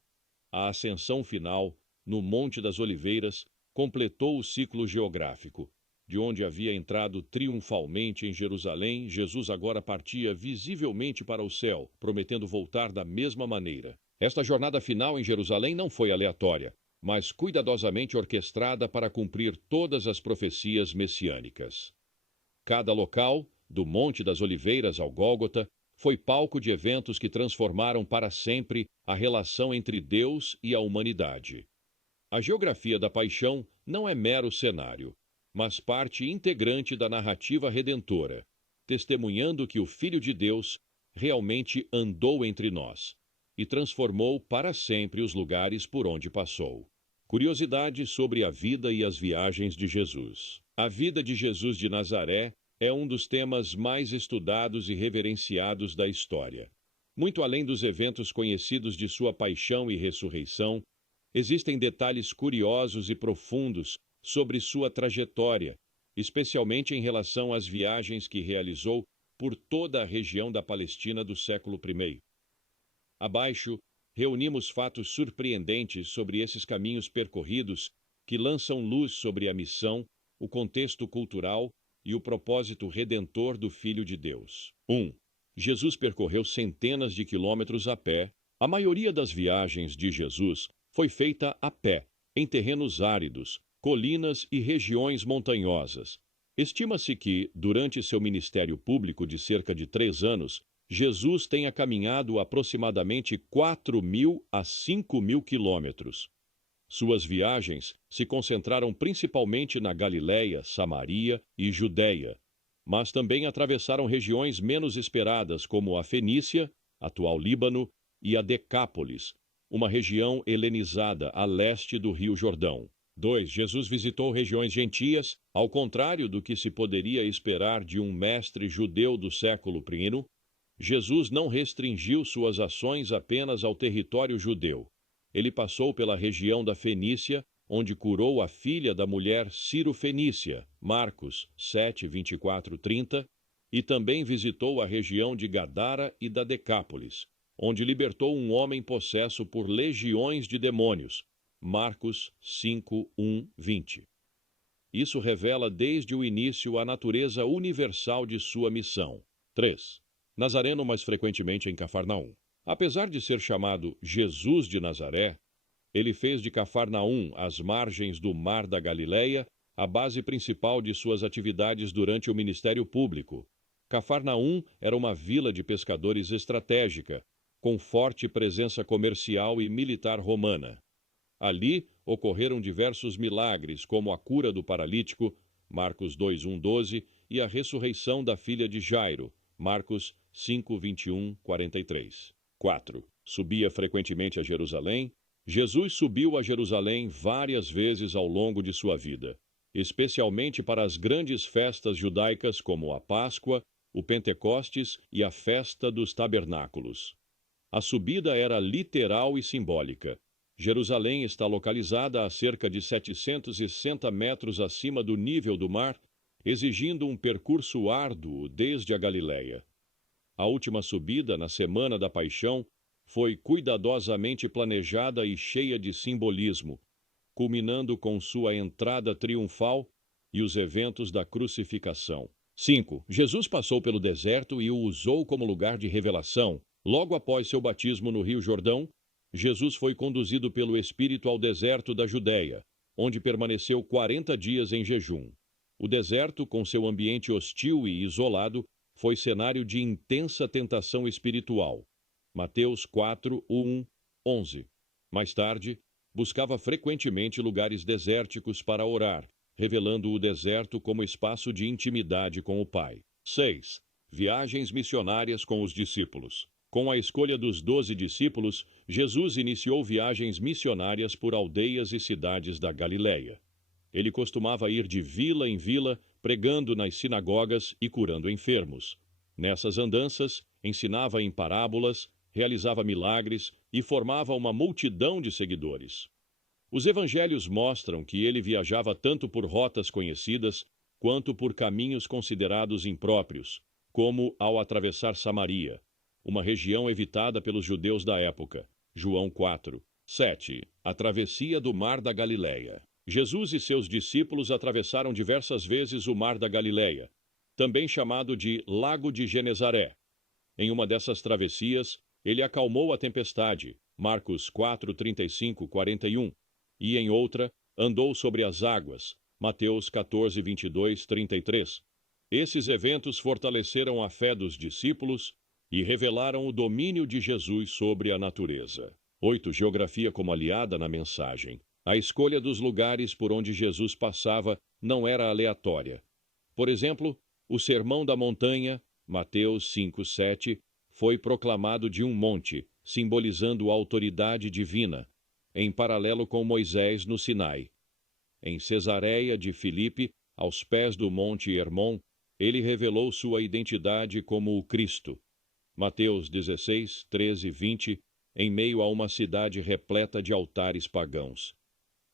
A ascensão final, no Monte das Oliveiras, completou o ciclo geográfico. De onde havia entrado triunfalmente em Jerusalém, Jesus agora partia visivelmente para o céu, prometendo voltar da mesma maneira. Esta jornada final em Jerusalém não foi aleatória, mas cuidadosamente orquestrada para cumprir todas as profecias messiânicas. Cada local, do Monte das Oliveiras ao Gólgota, foi palco de eventos que transformaram para sempre a relação entre Deus e a humanidade. A geografia da paixão não é mero cenário, mas parte integrante da narrativa redentora, testemunhando que o Filho de Deus realmente andou entre nós e transformou para sempre os lugares por onde passou. Curiosidade sobre a vida e as viagens de Jesus. A vida de Jesus de Nazaré é um dos temas mais estudados e reverenciados da história. Muito além dos eventos conhecidos de sua paixão e ressurreição, existem detalhes curiosos e profundos sobre sua trajetória, especialmente em relação às viagens que realizou por toda a região da Palestina do século I. Abaixo, reunimos fatos surpreendentes sobre esses caminhos percorridos que lançam luz sobre a missão, o contexto cultural e o propósito redentor do Filho de Deus. 1. Jesus percorreu centenas de quilômetros a pé. A maioria das viagens de Jesus foi feita a pé, em terrenos áridos, colinas e regiões montanhosas. Estima-se que, durante seu ministério público de cerca de 3 anos, Jesus tenha caminhado aproximadamente 4.000 a 5.000 quilômetros. Suas viagens se concentraram principalmente na Galiléia, Samaria e Judéia, mas também atravessaram regiões menos esperadas como a Fenícia, atual Líbano, e a Decápolis, uma região helenizada a leste do Rio Jordão. 2. Jesus visitou regiões gentias, ao contrário do que se poderia esperar de um mestre judeu do século I. Jesus não restringiu suas ações apenas ao território judeu. Ele passou pela região da Fenícia, onde curou a filha da mulher Ciro-fenícia, Marcos 7, 24, 30, e também visitou a região de Gadara e da Decápolis, onde libertou um homem possesso por legiões de demônios, Marcos 5, 1, 20. Isso revela desde o início a natureza universal de sua missão. 3. Nazareno mais frequentemente em Cafarnaum. Apesar de ser chamado Jesus de Nazaré, ele fez de Cafarnaum, às margens do Mar da Galileia, a base principal de suas atividades durante o ministério público. Cafarnaum era uma vila de pescadores estratégica, com forte presença comercial e militar romana. Ali ocorreram diversos milagres, como a cura do paralítico, Marcos 2, 1, 12, e a ressurreição da filha de Jairo, Marcos 5, 21, 43. 4. Subia frequentemente a Jerusalém. Jesus subiu a Jerusalém várias vezes ao longo de sua vida, especialmente para as grandes festas judaicas como a Páscoa, o Pentecostes e a Festa dos Tabernáculos. A subida era literal e simbólica. Jerusalém está localizada a cerca de 760 metros acima do nível do mar, exigindo um percurso árduo desde a Galileia. A última subida, na Semana da Paixão, foi cuidadosamente planejada e cheia de simbolismo, culminando com sua entrada triunfal e os eventos da crucificação. 5. Jesus passou pelo deserto e o usou como lugar de revelação. Logo após seu batismo no Rio Jordão, Jesus foi conduzido pelo Espírito ao deserto da Judéia, onde permaneceu 40 dias em jejum. O deserto, com seu ambiente hostil e isolado, foi cenário de intensa tentação espiritual. Mateus 4, 1, 11. Mais tarde, buscava frequentemente lugares desérticos para orar, revelando o deserto como espaço de intimidade com o Pai. 6. Viagens missionárias com os discípulos. Com a escolha dos 12 discípulos, Jesus iniciou viagens missionárias por aldeias e cidades da Galileia. Ele costumava ir de vila em vila, pregando nas sinagogas e curando enfermos. Nessas andanças, ensinava em parábolas, realizava milagres e formava uma multidão de seguidores. Os evangelhos mostram que ele viajava tanto por rotas conhecidas, quanto por caminhos considerados impróprios, como ao atravessar Samaria, uma região evitada pelos judeus da época. João 4. 7. A travessia do Mar da Galileia. Jesus e seus discípulos atravessaram diversas vezes o Mar da Galileia, também chamado de Lago de Genezaré. Em uma dessas travessias, ele acalmou a tempestade, Marcos 4, 35, 41, e em outra, andou sobre as águas, Mateus 14, 22, 33. Esses eventos fortaleceram a fé dos discípulos e revelaram o domínio de Jesus sobre a natureza. 8. Geografia como aliada na mensagem. A escolha dos lugares por onde Jesus passava não era aleatória. Por exemplo, o Sermão da Montanha, Mateus 5, 7, foi proclamado de um monte, simbolizando a autoridade divina, em paralelo com Moisés no Sinai. Em Cesareia de Filipe, aos pés do monte Hermon, ele revelou sua identidade como o Cristo. Mateus 16, 13, 20, em meio a uma cidade repleta de altares pagãos.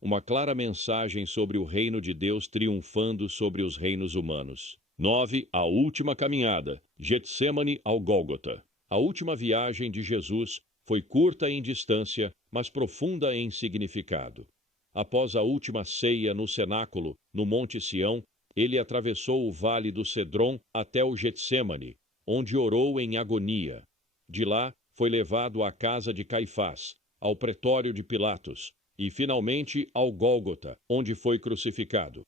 Uma clara mensagem sobre o reino de Deus triunfando sobre os reinos humanos. 9. A última caminhada, Getsêmani ao Gólgota. A última viagem de Jesus foi curta em distância, mas profunda em significado. Após a última ceia no cenáculo, no Monte Sião, ele atravessou o vale do Cedron até o Getsêmani, onde orou em agonia. De lá, foi levado à casa de Caifás, ao pretório de Pilatos, e finalmente ao Gólgota, onde foi crucificado.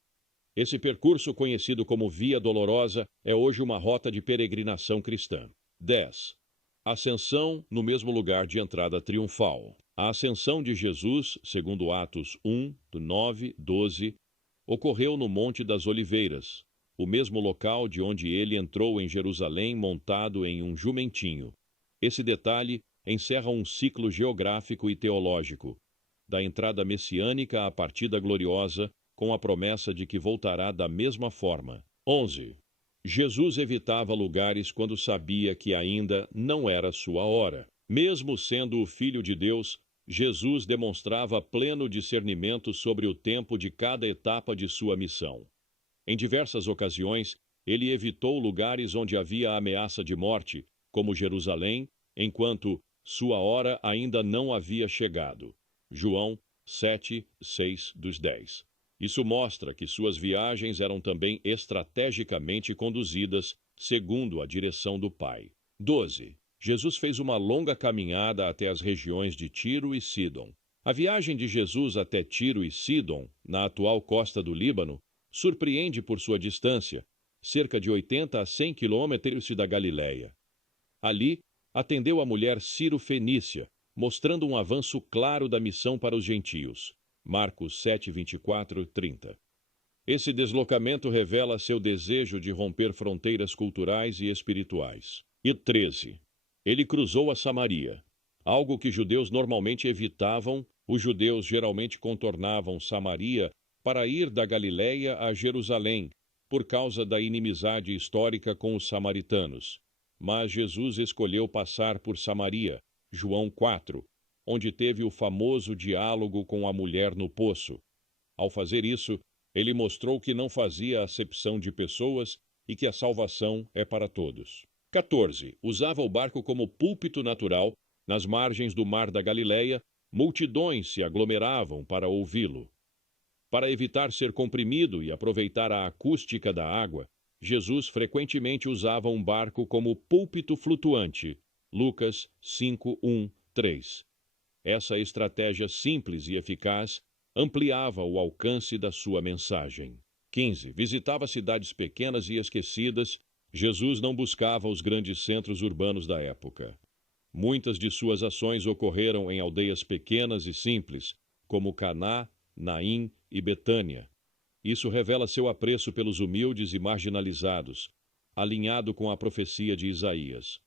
Esse percurso, conhecido como Via Dolorosa, é hoje uma rota de peregrinação cristã. 10. Ascensão no mesmo lugar de entrada triunfal. A ascensão de Jesus, segundo Atos 1, 9, 12, ocorreu no Monte das Oliveiras, o mesmo local de onde ele entrou em Jerusalém montado em um jumentinho. Esse detalhe encerra um ciclo geográfico e teológico, da entrada messiânica à partida gloriosa, com a promessa de que voltará da mesma forma. 11. Jesus evitava lugares quando sabia que ainda não era sua hora. Mesmo sendo o Filho de Deus, Jesus demonstrava pleno discernimento sobre o tempo de cada etapa de sua missão. Em diversas ocasiões, ele evitou lugares onde havia ameaça de morte, como Jerusalém, enquanto sua hora ainda não havia chegado. João 7, 6 dos 10. Isso mostra que suas viagens eram também estrategicamente conduzidas segundo a direção do Pai. 12. Jesus fez uma longa caminhada até as regiões de Tiro e Sidom. A viagem de Jesus até Tiro e Sidom, na atual costa do Líbano, surpreende por sua distância, cerca de 80 a 100 quilômetros da Galiléia. Ali, atendeu a mulher Ciro-Fenícia, mostrando um avanço claro da missão para os gentios. Marcos 7, 24 e 30. Esse deslocamento revela seu desejo de romper fronteiras culturais e espirituais. E 13. Ele cruzou a Samaria, algo que judeus normalmente evitavam. Os judeus geralmente contornavam Samaria para ir da Galiléia a Jerusalém, por causa da inimizade histórica com os samaritanos. Mas Jesus escolheu passar por Samaria, João 4, onde teve o famoso diálogo com a mulher no poço. Ao fazer isso, ele mostrou que não fazia acepção de pessoas e que a salvação é para todos. 14. Usava o barco como púlpito natural. Nas margens do mar da Galiléia, multidões se aglomeravam para ouvi-lo. Para evitar ser comprimido e aproveitar a acústica da água, Jesus frequentemente usava um barco como púlpito flutuante. Lucas 5, 1, 3. Essa estratégia simples e eficaz ampliava o alcance da sua mensagem. 15. Visitava cidades pequenas e esquecidas. Jesus não buscava os grandes centros urbanos da época. Muitas de suas ações ocorreram em aldeias pequenas e simples, como Caná, Naim e Betânia. Isso revela seu apreço pelos humildes e marginalizados, alinhado com a profecia de Isaías.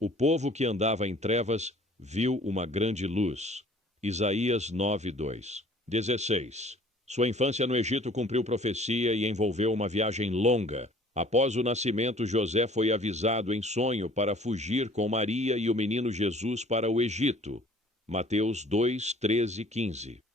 O povo que andava em trevas viu uma grande luz. Isaías 9, 2. 16. Sua infância no Egito cumpriu profecia e envolveu uma viagem longa. Após o nascimento, José foi avisado em sonho para fugir com Maria e o menino Jesus para o Egito. Mateus 2, 13 e 15.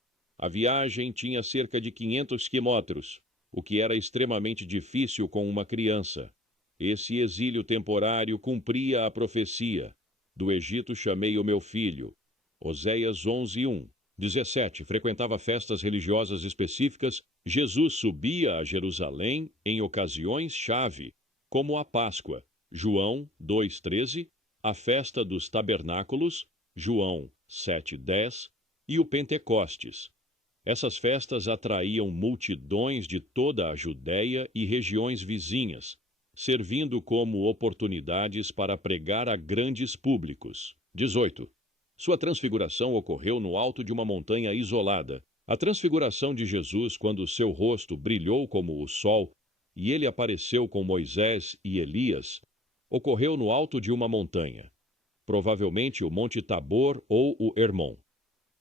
A viagem tinha cerca de 500 quilômetros, o que era extremamente difícil com uma criança. Esse exílio temporário cumpria a profecia: do Egito chamei o meu filho. Oséias 11, 1. 17. Frequentava festas religiosas específicas. Jesus subia a Jerusalém em ocasiões-chave, como a Páscoa, João 2,13, a festa dos tabernáculos, João 7,10, e o Pentecostes. Essas festas atraíam multidões de toda a Judéia e regiões vizinhas, servindo como oportunidades para pregar a grandes públicos. 18. Sua transfiguração ocorreu no alto de uma montanha isolada. A transfiguração de Jesus, quando seu rosto brilhou como o sol e ele apareceu com Moisés e Elias, ocorreu no alto de uma montanha, provavelmente o Monte Tabor ou o Hermon.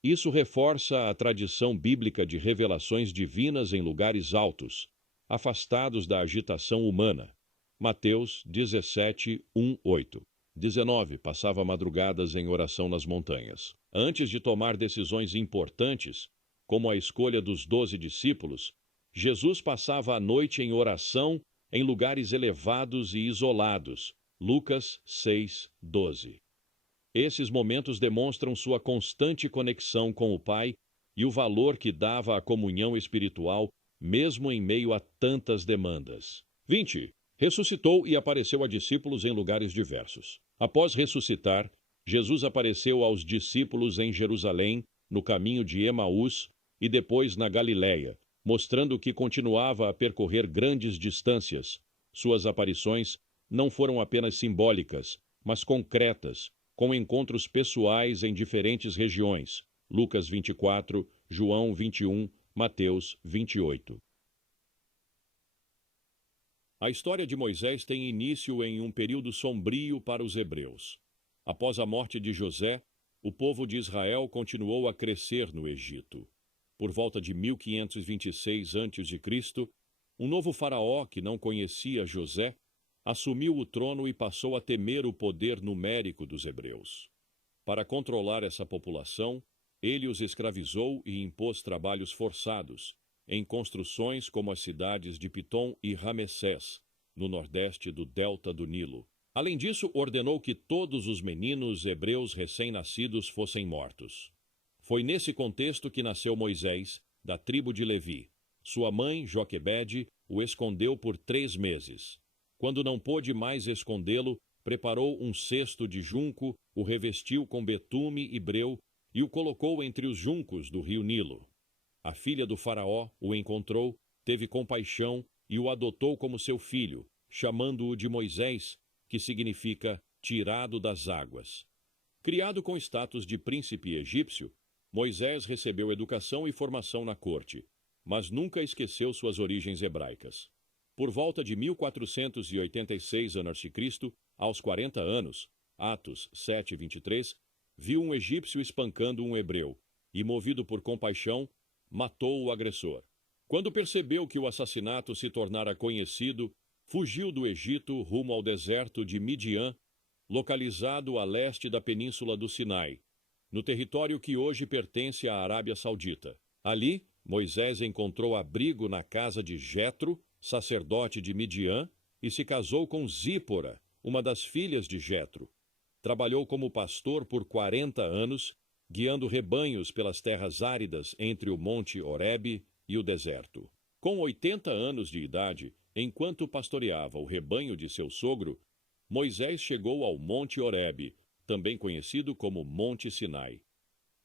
Isso reforça a tradição bíblica de revelações divinas em lugares altos, afastados da agitação humana. Mateus 17, 1, 8. 19. Passava madrugadas em oração nas montanhas. Antes de tomar decisões importantes, como a escolha dos 12 discípulos, Jesus passava a noite em oração em lugares elevados e isolados. Lucas 6, 12. Esses momentos demonstram sua constante conexão com o Pai e o valor que dava à comunhão espiritual, mesmo em meio a tantas demandas. 20. Ressuscitou e apareceu a discípulos em lugares diversos. Após ressuscitar, Jesus apareceu aos discípulos em Jerusalém, no caminho de Emaús, e depois na Galiléia, mostrando que continuava a percorrer grandes distâncias. Suas aparições não foram apenas simbólicas, mas concretas, com encontros pessoais em diferentes regiões. Lucas 24, João 21, Mateus 28. A história de Moisés tem início em um período sombrio para os hebreus. Após a morte de José, o povo de Israel continuou a crescer no Egito. Por volta de 1526 a.C., um novo faraó que não conhecia José assumiu o trono e passou a temer o poder numérico dos hebreus. Para controlar essa população, Ele os escravizou e impôs trabalhos forçados, em construções como as cidades de Pitom e Ramessés, no nordeste do delta do Nilo. Além disso, ordenou que todos os meninos hebreus recém-nascidos fossem mortos. Foi nesse contexto que nasceu Moisés, da tribo de Levi. Sua mãe, Joquebede, o escondeu por 3 meses. Quando não pôde mais escondê-lo, preparou um cesto de junco, o revestiu com betume e breu e o colocou entre os juncos do rio Nilo. A filha do faraó o encontrou, teve compaixão e o adotou como seu filho, chamando-o de Moisés, que significa tirado das águas. Criado com status de príncipe egípcio, Moisés recebeu educação e formação na corte, mas nunca esqueceu suas origens hebraicas. Por volta de 1486 a.C., aos 40 anos, Atos 7:23, viu um egípcio espancando um hebreu e, movido por compaixão, matou o agressor. Quando percebeu que o assassinato se tornara conhecido, fugiu do Egito rumo ao deserto de Midian, localizado a leste da península do Sinai, no território que hoje pertence à Arábia Saudita. Ali, Moisés encontrou abrigo na casa de Jetro, sacerdote de Midian, e se casou com Zípora, uma das filhas de Jetro. Trabalhou como pastor por 40 anos, guiando rebanhos pelas terras áridas entre o Monte Horebe e o deserto. Com 80 anos de idade, enquanto pastoreava o rebanho de seu sogro, Moisés chegou ao Monte Horebe, também conhecido como Monte Sinai.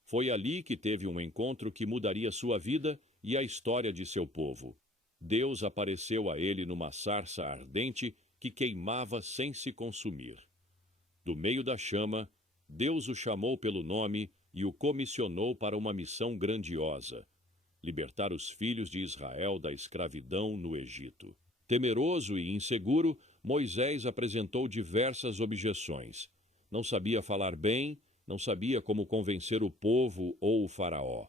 Foi ali que teve um encontro que mudaria sua vida e a história de seu povo. Deus apareceu a ele numa sarça ardente que queimava sem se consumir. Do meio da chama, Deus o chamou pelo nome e o comissionou para uma missão grandiosa: libertar os filhos de Israel da escravidão no Egito. Temeroso e inseguro, Moisés apresentou diversas objeções. Não sabia falar bem, não sabia como convencer o povo ou o faraó.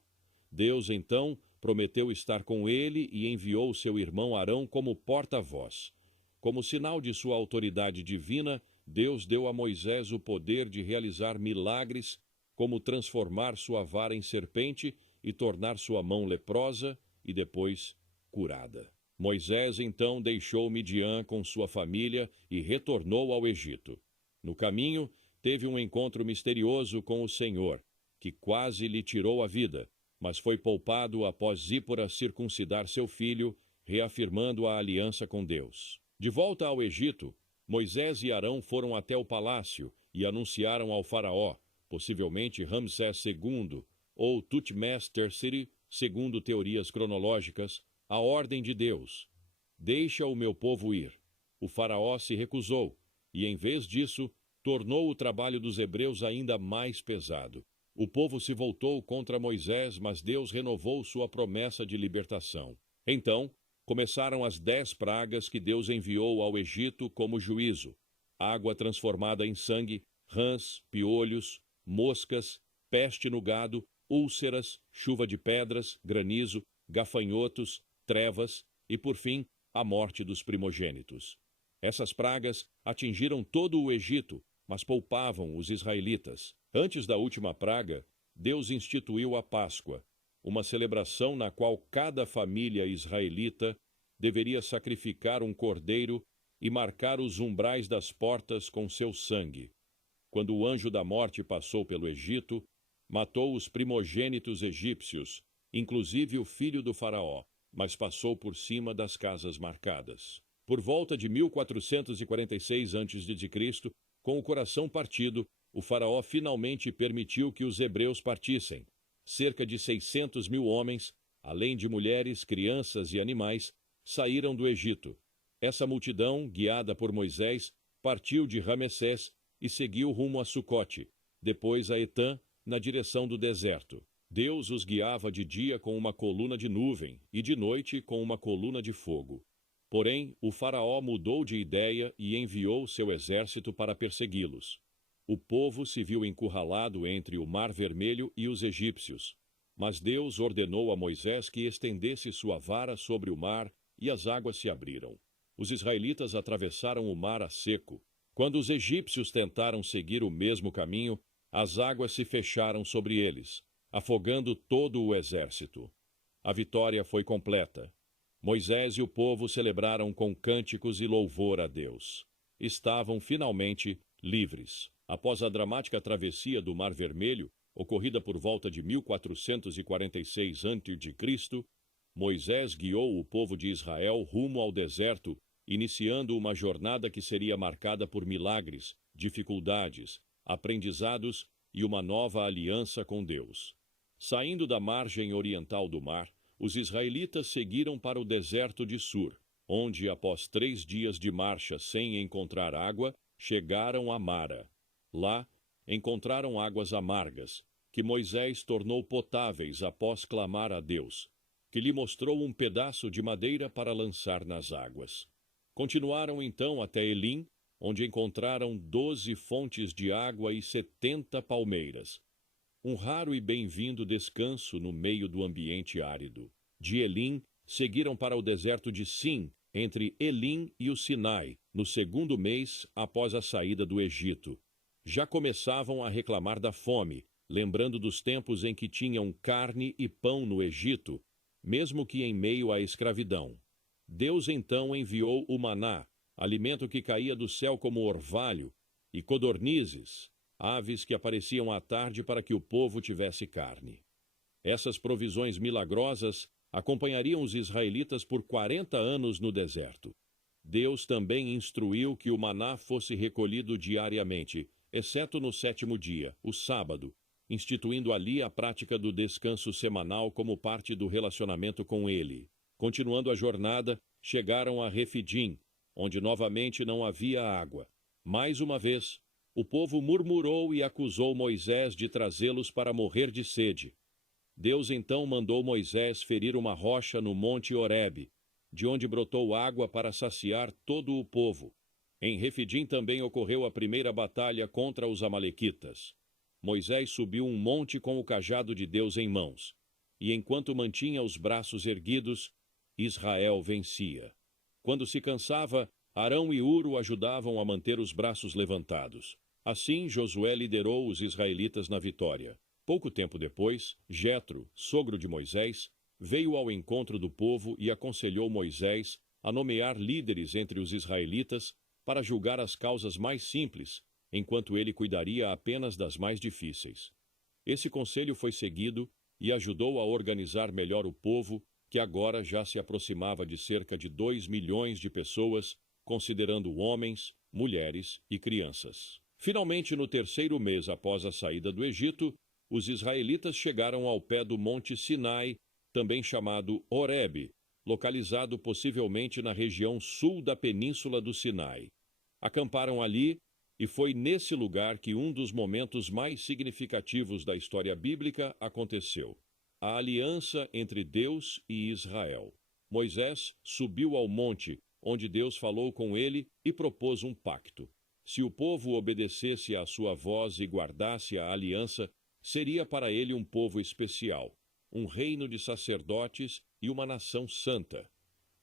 Deus, então, prometeu estar com ele e enviou seu irmão Arão como porta-voz. Como sinal de sua autoridade divina, Deus deu a Moisés o poder de realizar milagres, como transformar sua vara em serpente e tornar sua mão leprosa e depois curada. Moisés então deixou Midian com sua família e retornou ao Egito. No caminho, teve um encontro misterioso com o Senhor, que quase lhe tirou a vida, mas foi poupado após Zípora circuncidar seu filho, reafirmando a aliança com Deus. De volta ao Egito, Moisés e Arão foram até o palácio e anunciaram ao faraó, possivelmente Ramsés II ou Tutmés III, segundo teorias cronológicas, a ordem de Deus: deixa o meu povo ir. O faraó se recusou e, em vez disso, tornou o trabalho dos hebreus ainda mais pesado. O povo se voltou contra Moisés, mas Deus renovou sua promessa de libertação. Então, começaram as 10 pragas que Deus enviou ao Egito como juízo: água transformada em sangue, rãs, piolhos, moscas, peste no gado, úlceras, chuva de pedras, granizo, gafanhotos, trevas e, por fim, a morte dos primogênitos. Essas pragas atingiram todo o Egito, mas poupavam os israelitas. Antes da última praga, Deus instituiu a Páscoa, uma celebração na qual cada família israelita deveria sacrificar um cordeiro e marcar os umbrais das portas com seu sangue. Quando o anjo da morte passou pelo Egito, matou os primogênitos egípcios, inclusive o filho do faraó, mas passou por cima das casas marcadas. Por volta de 1446 a.C., com o coração partido, o faraó finalmente permitiu que os hebreus partissem. Cerca de 600 mil homens, além de mulheres, crianças e animais, saíram do Egito. Essa multidão, guiada por Moisés, partiu de Ramessés e seguiu rumo a Sucote, depois a Etã, na direção do deserto. Deus os guiava de dia com uma coluna de nuvem e de noite com uma coluna de fogo. Porém, o faraó mudou de ideia e enviou seu exército para persegui-los. O povo se viu encurralado entre o Mar Vermelho e os egípcios. Mas Deus ordenou a Moisés que estendesse sua vara sobre o mar e as águas se abriram. Os israelitas atravessaram o mar a seco. Quando os egípcios tentaram seguir o mesmo caminho, as águas se fecharam sobre eles. afogando todo o exército. A vitória foi completa. Moisés e o povo celebraram com cânticos e louvor a Deus. Estavam finalmente livres. Após a dramática travessia do Mar Vermelho, ocorrida por volta de 1446 a.C., Moisés guiou o povo de Israel rumo ao deserto, iniciando uma jornada que seria marcada por milagres, dificuldades, aprendizados e uma nova aliança com Deus. Saindo da margem oriental do mar, os israelitas seguiram para o deserto de Sur, onde, após 3 dias de marcha sem encontrar água, chegaram a Mara. Lá, encontraram águas amargas, que Moisés tornou potáveis após clamar a Deus, que lhe mostrou um pedaço de madeira para lançar nas águas. Continuaram então até Elim, onde encontraram 12 fontes de água e 70 palmeiras. Um raro e bem-vindo descanso no meio do ambiente árido. De Elim, seguiram para o deserto de Sim, entre Elim e o Sinai, no 2º mês após a saída do Egito. Já começavam a reclamar da fome, lembrando dos tempos em que tinham carne e pão no Egito, mesmo que em meio à escravidão. Deus então enviou o maná, alimento que caía do céu como orvalho, e codornizes, aves que apareciam à tarde para que o povo tivesse carne. Essas provisões milagrosas acompanhariam os israelitas por 40 anos no deserto. Deus também instruiu que o maná fosse recolhido diariamente, exceto no 7º dia, o sábado, instituindo ali a prática do descanso semanal como parte do relacionamento com ele. Continuando a jornada, chegaram a Refidim, onde novamente não havia água. Mais uma vez, o povo murmurou e acusou Moisés de trazê-los para morrer de sede. Deus então mandou Moisés ferir uma rocha no monte Horebe, de onde brotou água para saciar todo o povo. Em Refidim também ocorreu a primeira batalha contra os amalequitas. Moisés subiu um monte com o cajado de Deus em mãos, e enquanto mantinha os braços erguidos, Israel vencia. Quando se cansava, Arão e Hur o ajudavam a manter os braços levantados. Assim, Josué liderou os israelitas na vitória. Pouco tempo depois, Jetro, sogro de Moisés, veio ao encontro do povo e aconselhou Moisés a nomear líderes entre os israelitas para julgar as causas mais simples, enquanto ele cuidaria apenas das mais difíceis. Esse conselho foi seguido e ajudou a organizar melhor o povo, que agora já se aproximava de cerca de 2 milhões de pessoas, considerando homens, mulheres e crianças. Finalmente, no 3º mês após a saída do Egito, os israelitas chegaram ao pé do Monte Sinai, também chamado Horebe, localizado possivelmente na região sul da península do Sinai. Acamparam ali, e foi nesse lugar que um dos momentos mais significativos da história bíblica aconteceu: a aliança entre Deus e Israel. Moisés subiu ao monte, onde Deus falou com ele e propôs um pacto. Se o povo obedecesse à sua voz e guardasse a aliança, seria para ele um povo especial, um reino de sacerdotes e uma nação santa.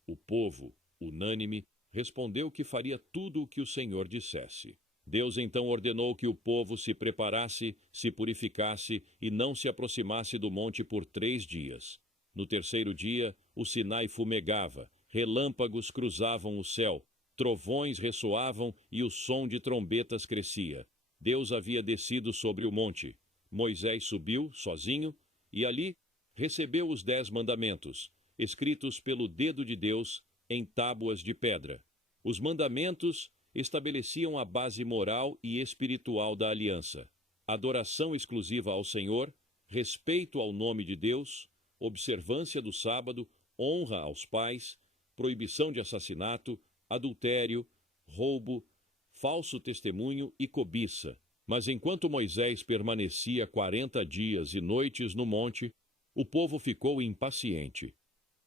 O povo, unânime, respondeu que faria tudo o que o Senhor dissesse. Deus então ordenou que o povo se preparasse, se purificasse e não se aproximasse do monte por 3 dias. No 3º dia, o Sinai fumegava, relâmpagos cruzavam o céu, trovões ressoavam e o som de trombetas crescia. Deus havia descido sobre o monte. Moisés subiu, sozinho, e ali recebeu os 10 mandamentos, escritos pelo dedo de Deus em tábuas de pedra. Os mandamentos estabeleciam a base moral e espiritual da aliança: adoração exclusiva ao Senhor, respeito ao nome de Deus, observância do sábado, honra aos pais, proibição de assassinato, adultério, roubo, falso testemunho e cobiça. Mas enquanto Moisés permanecia 40 dias e noites no monte, o povo ficou impaciente.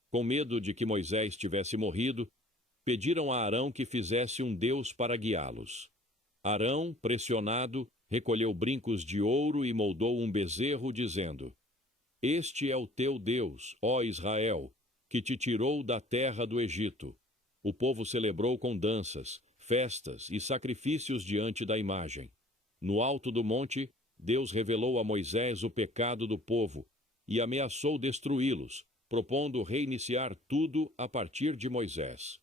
Com medo de que Moisés tivesse morrido, pediram a Arão que fizesse um Deus para guiá-los. Arão, pressionado, recolheu brincos de ouro e moldou um bezerro, dizendo: "Este é o teu Deus, ó Israel, que te tirou da terra do Egito." O povo celebrou com danças, festas e sacrifícios diante da imagem. No alto do monte, Deus revelou a Moisés o pecado do povo e ameaçou destruí-los, propondo reiniciar tudo a partir de Moisés.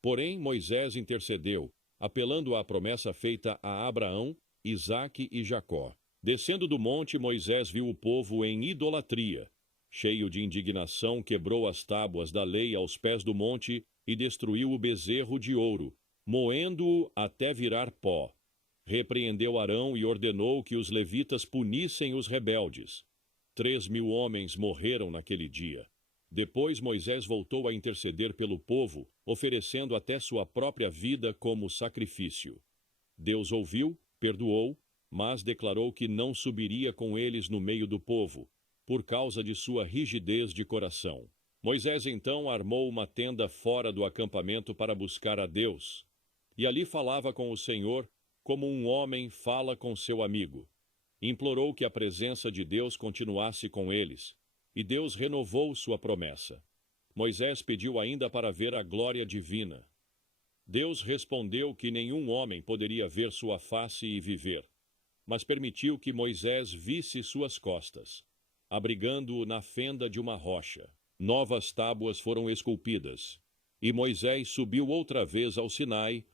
Porém, Moisés intercedeu, apelando à promessa feita a Abraão, Isaque e Jacó. Descendo do monte, Moisés viu o povo em idolatria. Cheio de indignação, quebrou as tábuas da lei aos pés do monte e destruiu o bezerro de ouro, moendo-o até virar pó. Repreendeu Arão e ordenou que os levitas punissem os rebeldes. 3.000 homens morreram naquele dia. Depois Moisés voltou a interceder pelo povo, oferecendo até sua própria vida como sacrifício. Deus ouviu, perdoou, mas declarou que não subiria com eles no meio do povo, por causa de sua rigidez de coração. Moisés então armou uma tenda fora do acampamento para buscar a Deus, e ali falava com o Senhor como um homem fala com seu amigo. Implorou que a presença de Deus continuasse com eles, e Deus renovou sua promessa. Moisés pediu ainda para ver a glória divina. Deus respondeu que nenhum homem poderia ver sua face e viver, mas permitiu que Moisés visse suas costas, abrigando-o na fenda de uma rocha. Novas tábuas foram esculpidas, e Moisés subiu outra vez ao Sinai,